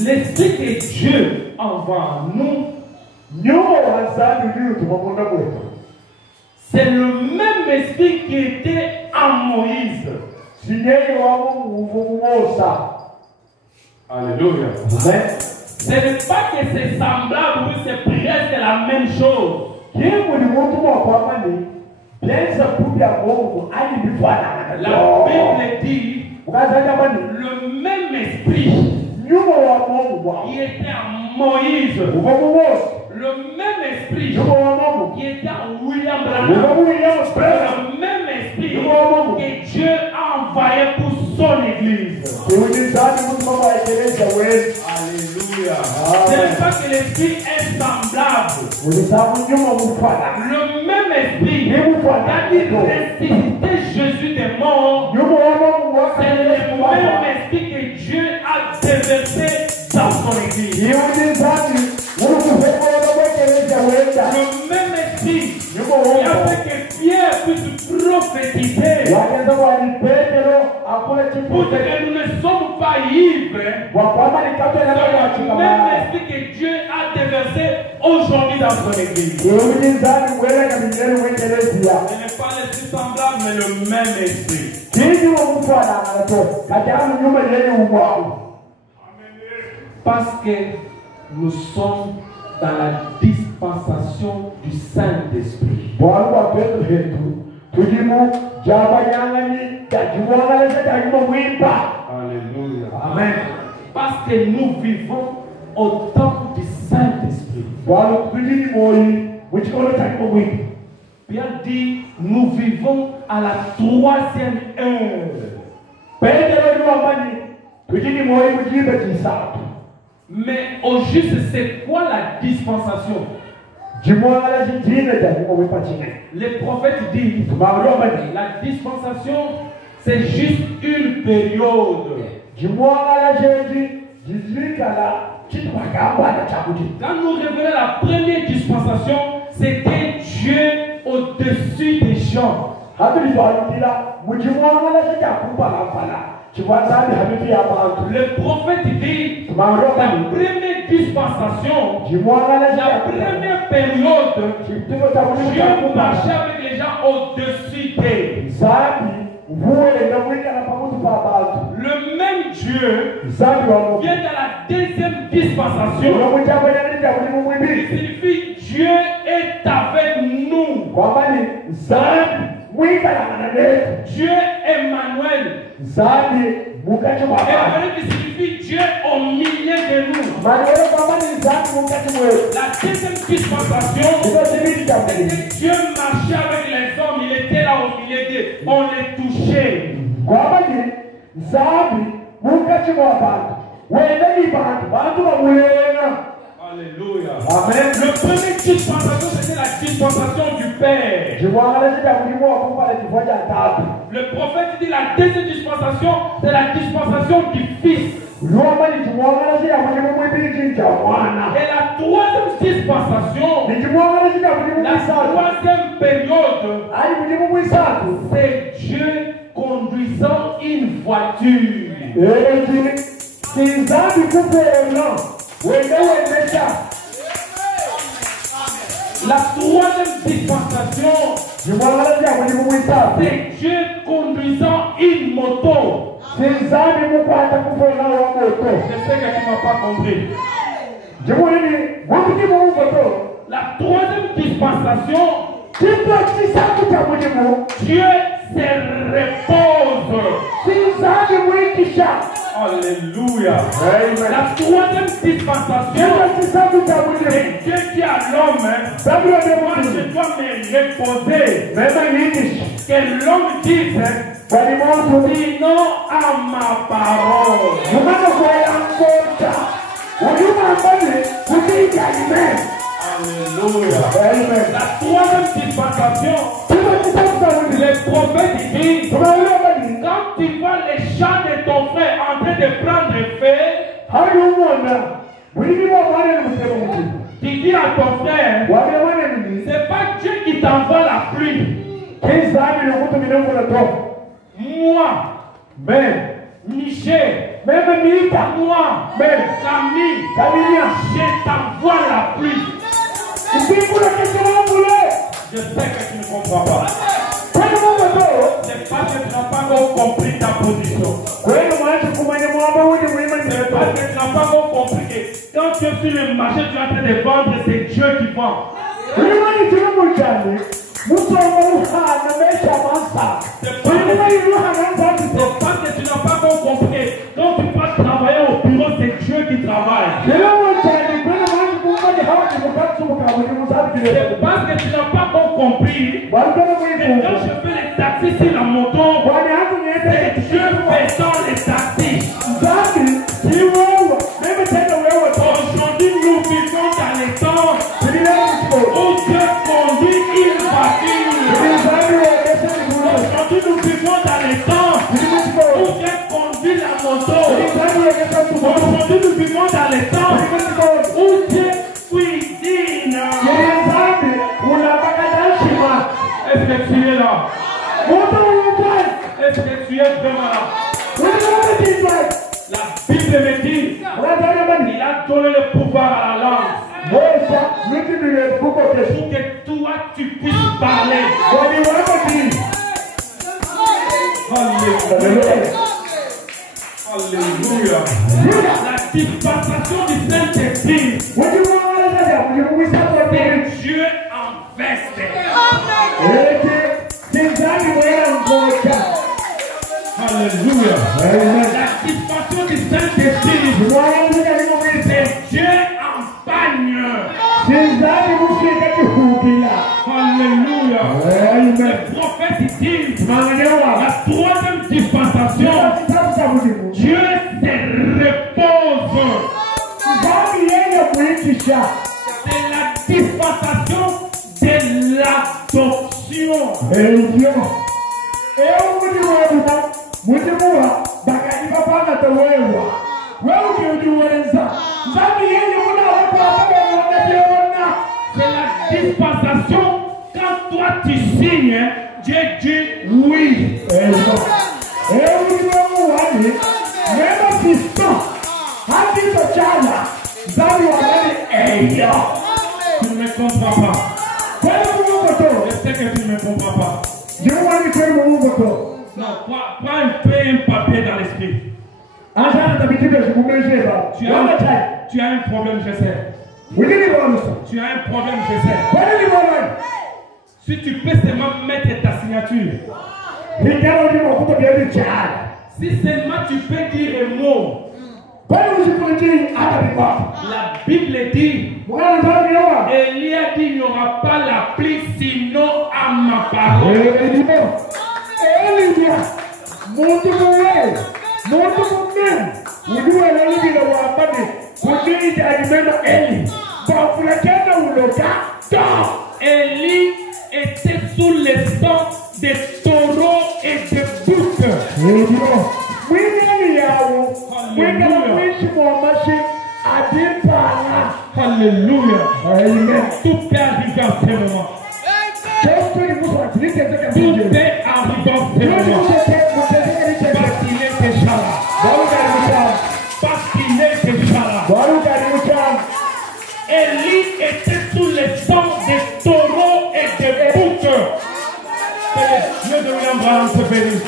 l'esprit que Dieu envoie en nous, c'est le même esprit qui était en Moïse. Alléluia. Mais ce n'est pas que c'est semblable, oui, c'est presque la même chose. La Bible dit le même esprit qui était en Moïse, le même esprit qui était en William Branham, le même esprit que Dieu a envoyé pour son église. Alléluia. Ce n'est pas que l'esprit est semblable. Le même esprit qui a dit ressusciter Jésus des morts, c'est le même esprit que Dieu a déversé dans son église. Le même esprit qui a fait que Pierre puisse prophétiser pour que nous ne sommes pas ivres. C'est le même esprit que Dieu a déversé aujourd'hui dans son église. Ce n'est pas l'esprit semblable, mais le même esprit. Parce que nous sommes dans la dispensation du Saint-Esprit. Alléluia. Amen. Parce que nous vivons au temps du Saint-Esprit. Pierre dit, nous vivons à la 3e heure. Mais au juste, c'est quoi la dispensation? Les prophètes disent, la dispensation, c'est juste une période. Quand nous révélons la première dispensation, c'était Dieu au-dessus des gens. Le prophète dit, la première dispensation, la première période, Dieu marchait avec les gens au-dessus d'eux. Le même Dieu vient dans la deuxième dispensation. Il signifie Dieu est avec nous. Dieu Emmanuel. Emmanuel qui signifie Dieu au milieu de nous. La deuxième dispensation, c'était Dieu marchait avec les hommes. Il était là au milieu d'eux. On les touchait. Alléluia. Amen. Le premier dispensation, c'était la dispensation du Père. Le prophète dit la deuxième dispensation, c'est la dispensation du Fils. Et la troisième dispensation, la troisième période, c'est Dieu conduisant une voiture. La troisième dispensation, c'est Dieu conduisant une moto. Je sais que tu n'as pas compris. La troisième dispensation, Dieu se repose. Alléluia. La troisième dispensation, c'est Dieu dit à l'homme, moi je dois me reposer. Que l'homme dise, sinon à ma parole. Alléluia. La troisième dispensation, les prophètes disent, quand tu vois les champs de ton frère en train de prendre feu, Tu dis à ton frère, c'est pas Dieu qui t'envoie la pluie. Moi, même Michel, même Mita, moi, même Camille, je t'envoie la pluie. Je sais que tu ne comprends pas. C'est parce que tu n'as pas encore compris ta position. C'est parce que tu n'as pas encore compris que quand tu es sur le marché, tu es en train de vendre, c'est Dieu qui vend. C'est parce que tu n'as pas encore compris. Quand tu passes travailler au bureau, c'est Dieu qui travaille. C'est parce que tu n'as pas encore compris que quand je fais les taxis sur la moto, c'est Dieu faisant les taxis. Aujourd'hui, nous vivons dans les temps où Dieu conduit une voiture. Aujourd'hui, nous vivons dans les temps où Dieu conduit la moto. Aujourd'hui, nous vivons dans les temps où Dieu cuisine. Est-ce que tu es là? Est-ce que tu es vraiment là? La Bible me dit, il a donné le pouvoir à la langue. Pour que toi tu puisses parler. Alléluia. Alléluia. La dispensation du Saint-Esprit, c'est Dieu en veste. Alléluia. La dispensation du Saint-Esprit, c'est Dieu en bagne. Alléluia. Le prophète dit, la troisième dispensation, Dieu se repose. C'est la dispensation de l'adoption. C'est la dispensation quand toi tu signes, Dieu dit oui. Tu ne me comprends pas. Je sais que tu ne me comprends pas. Non, prends un peu un papier dans l'esprit. Tu as un problème, je sais. Tu as un problème, je sais. Si tu peux seulement mettre ta signature. Si seulement tu peux dire un mot. La Bible dit, Élie a dit, il n'y aura pas la pluie sinon à ma parole. Élie était sous les sang des taureaux et des boucs. Alléluia. Amen. Tout est arrivé à ce moment. Tout est arrivé à ce moment. Parce qu'il est déjà là. Parce qu'il est déjà là. Élie était sous les sang des taureaux et des boucs. C'est le Dieu de William Branham se bénit.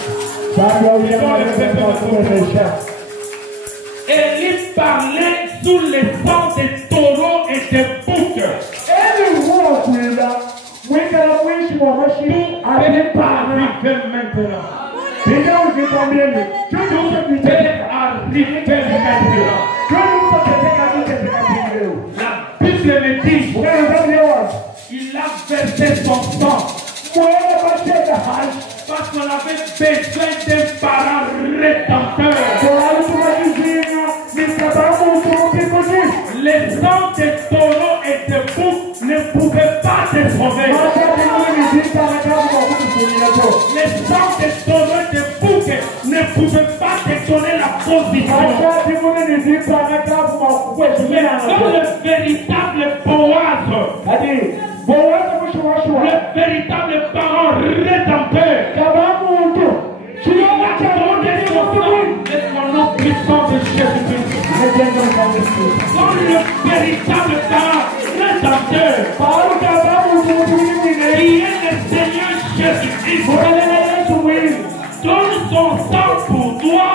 Élie parlait sous les sang des taureaux et des boucs. Tout peut arriver maintenant. Tout peut arriver maintenant. La Bible me dit, il a versé son sang. Parce qu'on avait besoin d'un parent rédempteur. Les sang des taureaux et des boucs ne pouvaient pas te sauver. Les sang des taureaux et des boucs ne pouvaient pas te donner la position. Mais dans le véritable bon le véritable parent rédempteur. Est mon nom puissant de Jésus-Christ. Dans le véritable parent rédempteur, qui est le Seigneur Jésus-Christ, donne son sang pour toi.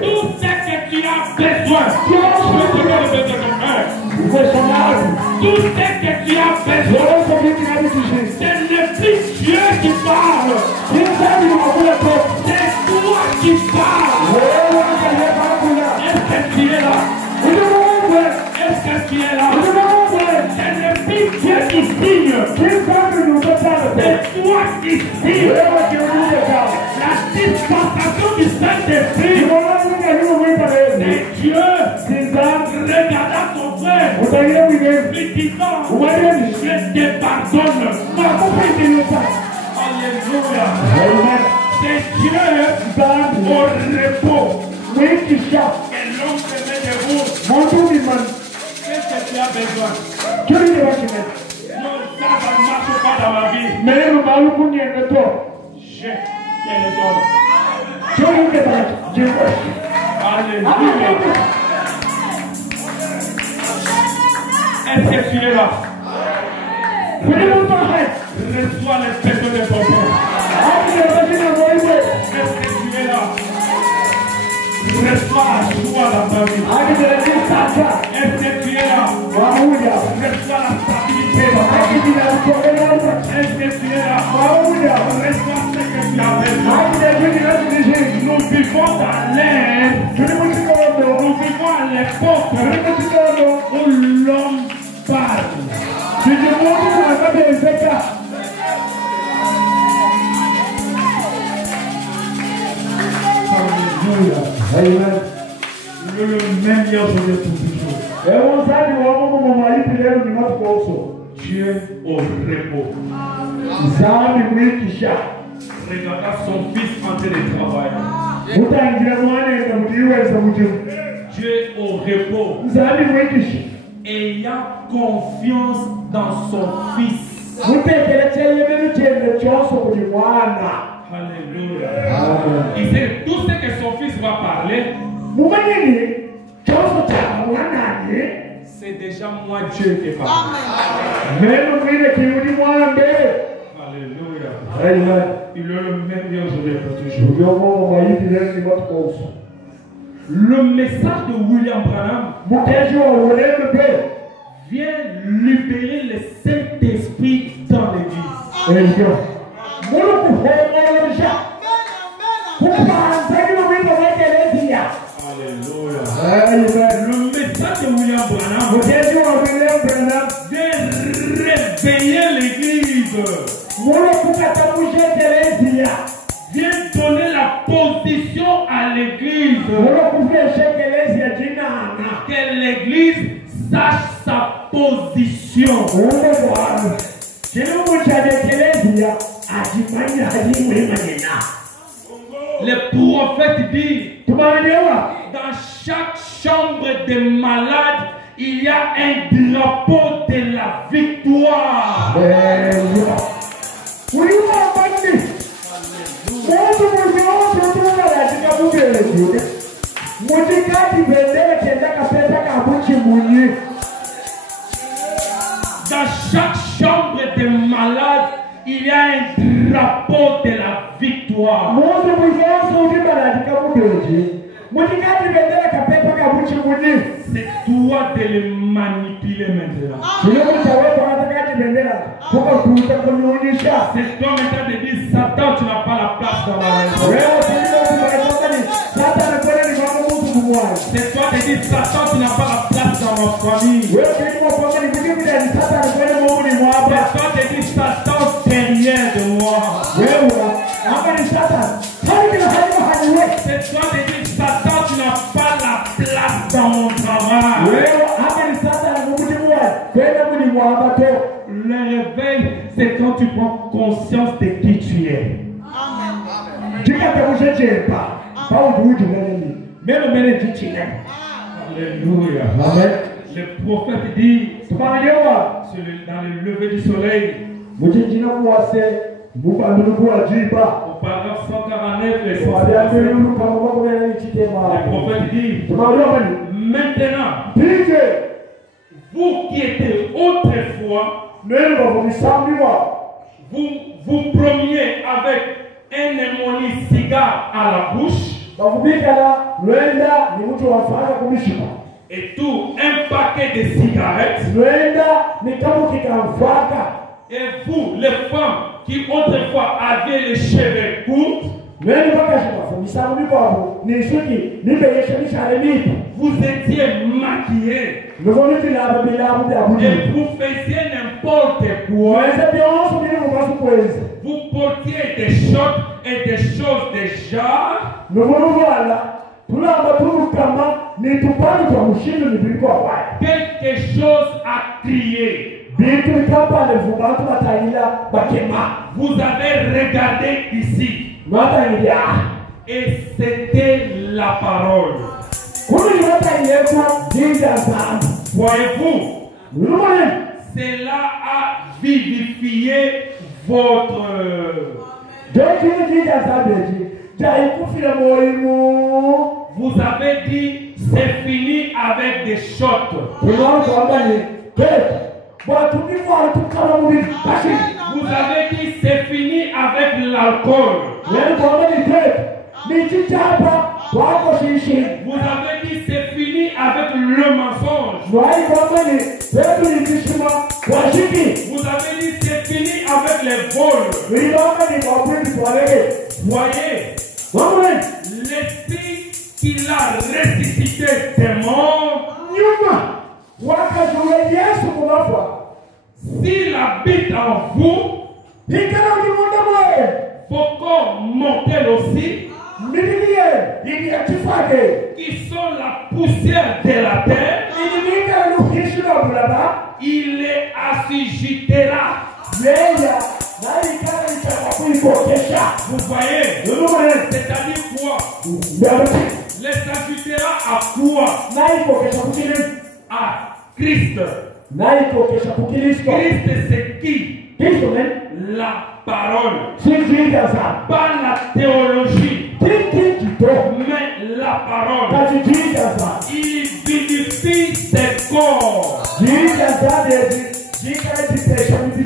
Tout ce que tu as besoin. Je vais te donner le besoin de ton cœur. Tout ce que tu as besoin. Ce n'est plus Dieu qui parle. C'est toi qui parles. Est-ce que tu es là? Est-ce que tu es là? Ce n'est plus Dieu qui signe. C'est toi qui signe. La dispensation du Saint-Esprit. C'est Dieu. Regarda ton frère. Lui disant, je te pardonne. Alléluia. C'est Dieu au repos. Et l'homme se met debout. Qu'est-ce que tu as besoin? Non, ça ne marche pas dans ma vie. Je te le donne. Alléluia. Est-ce que tu es là? Reçois l'expression de ton Père. Est-ce que tu es là? Reçois la joie dans ta vie. Est-ce que tu es là? Reçois la stabilité dans ta vie. Est-ce que tu es là? Reçois ce que tu as besoin. Nous vivons dans l'ère. Nous vivons à l'époque où l'homme parle. Alléluia. Le même Dieu aujourd'hui pour toujours. Dieu au repos. Regarda son fils en train de travailler. Dieu au repos. Et il a confiance dans son fils. Alléluia. Il sait tout ce que son fils va parler. C'est déjà moi Dieu qui parle. Alléluia. Il est le même Dieu aujourd'hui pour toujours. Le message de William Branham vient libérer le Saint-Esprit dans l'église. Alléluia. Le message de William Branham vient réveiller l'église. Vient donner la position à l'église. Que l'église sache sa position. Le prophète dit, dans chaque chambre de malades, il y a un drapeau de la victoire. Dans chaque chambre de malades, il y a un drapeau de la victoire. C'est toi de le manipuler maintenant. C'est toi maintenant de dire, Satan, tu n'as pas la place dans ma maison. C'est toi de dire, Satan, tu n'as pas la place dans ma famille. C'est toi de dire, Satan, derrière de moi. C'est toi de dire, Satan, tu n'as pas la place dans mon travail. Le réveil, c'est quand tu prends conscience de qui tu es. Alléluia. Le prophète dit dans le lever du soleil, au paragraphe 149, le prophète dit maintenant, vous qui étiez autrefois, vous promeniez avec un émoni cigare à la bouche et tout un paquet de cigarettes. Et vous, les femmes qui autrefois avaient les cheveux courts, vous étiez maquillés et vous faisiez n'importe quoi. Vous portiez des shorts et des choses de genre. Quelque chose a crié. Vous avez regardé ici. Et c'était la parole. Voyez-vous, cela a vivifié votre... Vous avez dit, c'est fini avec des shots. Vous avez dit, c'est fini avec l'alcool. Vous avez dit, c'est fini avec le mensonge. Vous avez dit, c'est fini avec les vols. Voyez, l'esprit qui l'a ressuscité des morts, s'il habite en vous, vos corps mortels aussi, qui sont la poussière de la terre, il les assujettira. Vous voyez, c'est-à-dire quoi? Les assujettira à quoi? À Christ. Christ c'est qui? La parole. Pas la théologie, mais la parole. Il vivifie ses corps.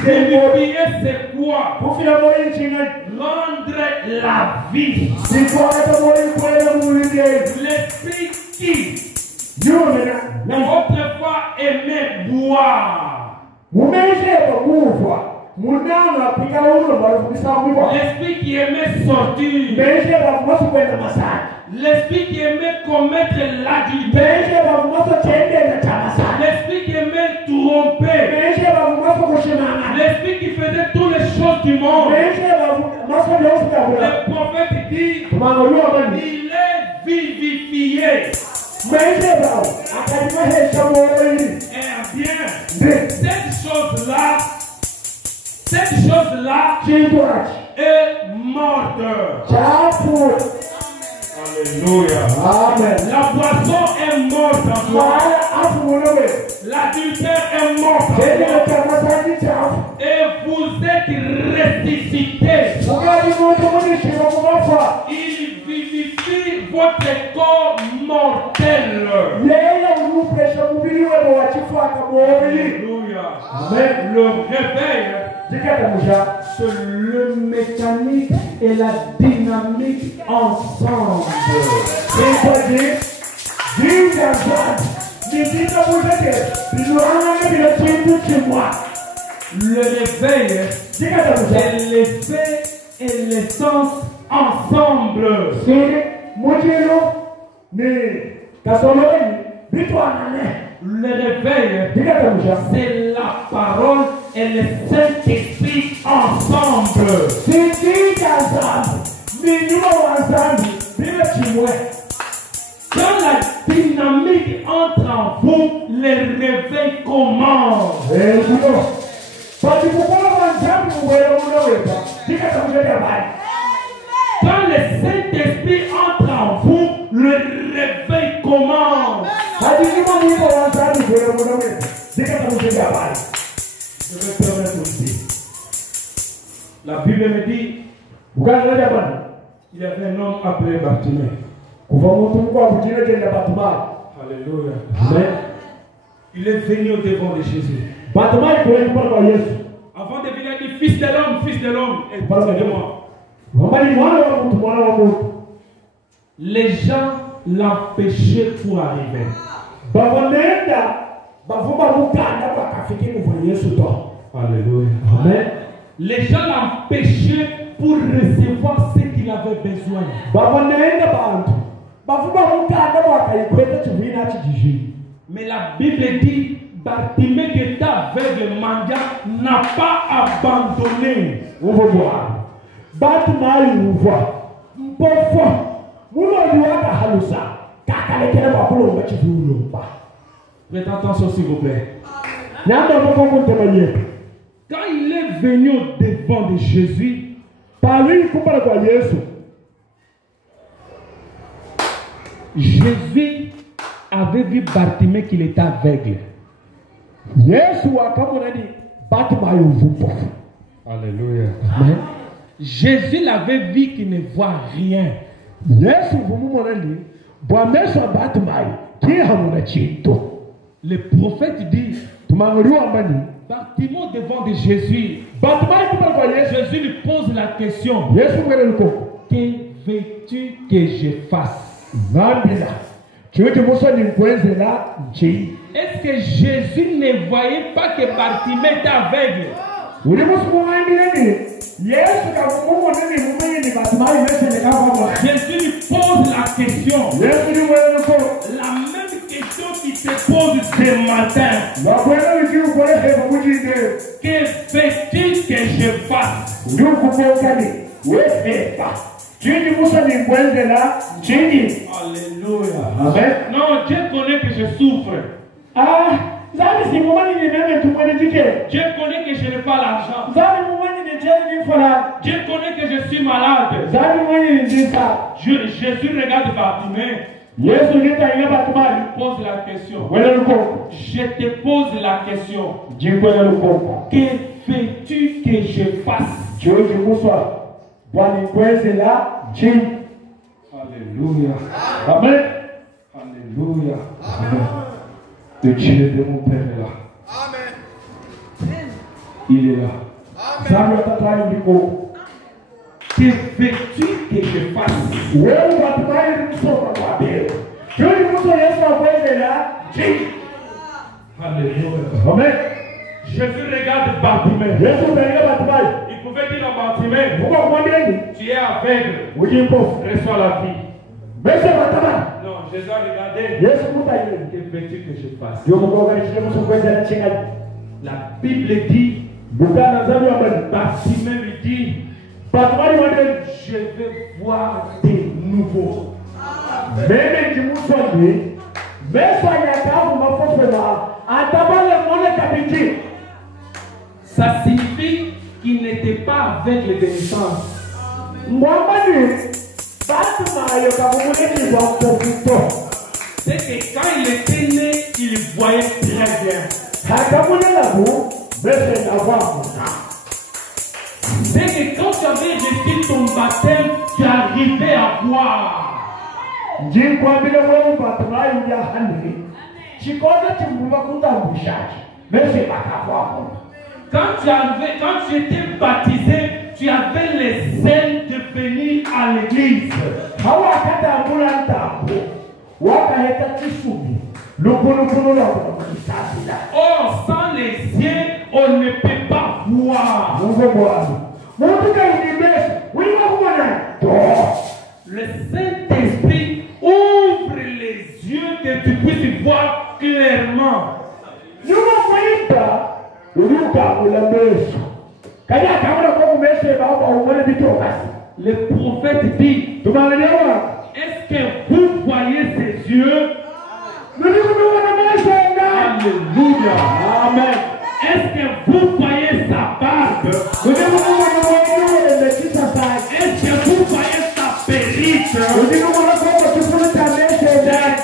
Vérifier c'est quoi? Rendre la vie. L'esprit qui autrefois aimait boire. L'esprit qui aimait sortir. L'esprit qui aimait commettre l'adultère. L'esprit qui aimait tromper. L'esprit qui faisait toutes les choses du monde. Le prophète dit, il est vivifié. Eh bien, cette chose-là est morte. Alléluia. Amen. La poisson est morte en toi. L'adultère est morte en toi. Et vous êtes ressuscités. Il vivifie votre corps mortel. Alléluia. Amen. Le réveil, c'est le mécanique et la dynamique ensemble. Le réveil, c'est l'effet et l'essence ensemble. Le réveil, c'est la parole et le Saint-Esprit ensemble. Quand la dynamique entre en vous, le réveil commence. Quand le Saint-Esprit entre en vous, le réveil commence. vais permettre aussi. La Bible me dit, il y avait un homme appelé Bartimée. Alléluia. Amen. Il est venu au devant de Jésus. Avant de venir, il dit, fils de l'homme, écoutez-moi. Les gens l'empêchaient pour arriver. Alléluia. Amen. Les gens l'empêchaient pour recevoir ce qu'il avait besoin. Mais la Bible dit, Bartimée qui était aveugle, mendiant, n'a pas abandonné. On va voir. Faites attention s'il vous plaît. Quand il est venu au devant de Jésus, Jésus avait vu Bartimée qu'il était aveugle. Alléluia. Amen. Jésus l'avait vu qu'il ne voit rien. Le prophète dit, Bartimée devant de Jésus. Jésus lui pose la question. Que veux-tu que je fasse? Est-ce que Jésus ne voyait pas que Bartimée était aveugle? Jésus lui pose la question. La même question qui te pose ce matin. Que veux-tu que je fasse? Alléluia. Amen. Non, Dieu connaît que je souffre. Dieu connaît que je n'ai pas l'argent. Dieu connaît que je suis malade. Jésus regarde Bartimée. Il pose la question. Je te pose la question. Que veux-tu que je fasse? Alléluia. Amen. Alléluia. Amen. Le Dieu de mon Père est là. Amen. Il est là. Amen. Que veux-tu que je fasse? Alléluia. Amen. Jésus regarde Bartimée. Il pouvait dire à Bartimée, tu es aveugle, reçois la vie. Non, Jésus a regardé. Que veux-tu que je fasse? La Bible dit, Bartimée lui dit, je veux voir de nouveau. Ça signifie qu'il n'était pas aveugle de naissance. C'est que quand il était né, il voyait très bien. C'est que quand tu avais reçu ton baptême, tu arrivais à voir. Quand tu étais baptisé, tu avais les ailes de venir à l'église. Or, sans les yeux, on ne peut pas voir. Le Saint-Esprit ouvre les yeux que tu puisses voir clairement. Le prophète dit, est-ce que vous voyez ses yeux? Alléluia. Amen. Est-ce que vous voyez sa barbe? Est-ce que vous voyez sa perruque?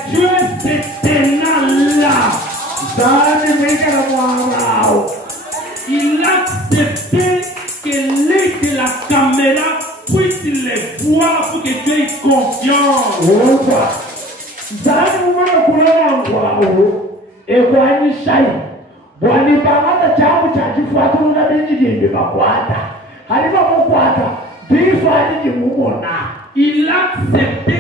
Dieu s'éternel là. confiance. Il a accepté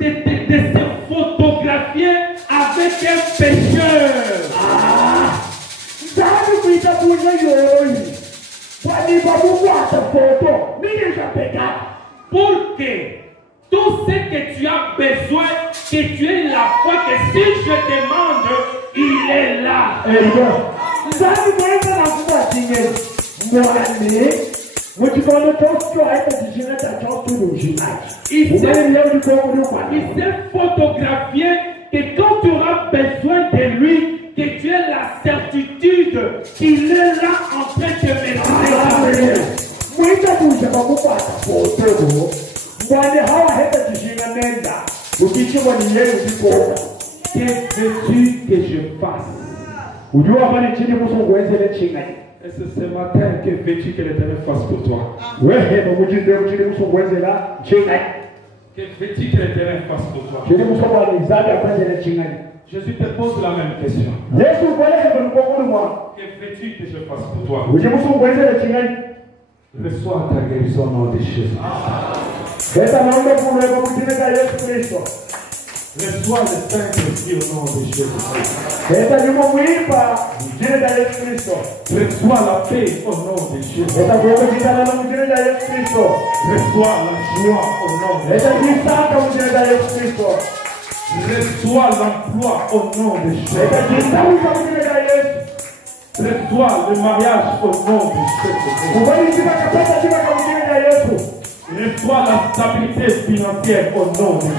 de se photographier avec un pécheur. Pour que tout ce que tu as besoin, que tu aies la foi, que si je demande, il est là. Il s'est photographié que quand tu auras besoin de lui, que tu aies la certitude qu'il est là en train de m'aider. Que veux-tu que je fasse? Et c'est ce matin que veux-tu que l'Éternel fasse pour toi? Que veux-tu que l'Éternel fasse pour toi? Jésus te pose la même question. Que veux-tu que je fasse pour toi? Reçois ta guérison au nom de Jésus. Reçois le Saint-Esprit au nom de Jésus. Reçois la paix au nom de Jésus. Reçois la joie au nom de Jésus. Reçois l'emploi au nom de Jésus. Reçois le mariage au nom de Jésus. Reçois la stabilité financière au nom de Jésus.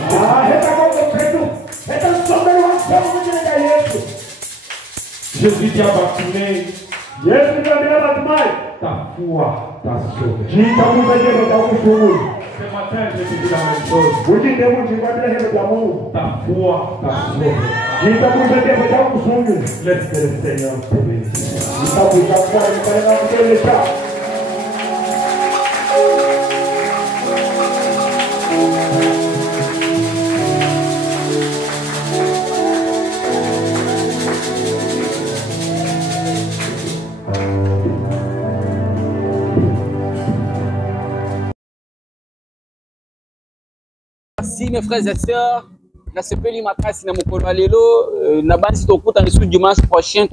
Jésus dit à Bartimée, ta foi t'a sauvé. Ce matin, je te dis la même chose. Ta foi t'a sauvé. Laisse que le Seigneur te bénisse. Merci mes frères et sœurs. Na sepeli makasi na mokolo lelo na basi tokuta dimanche prochain.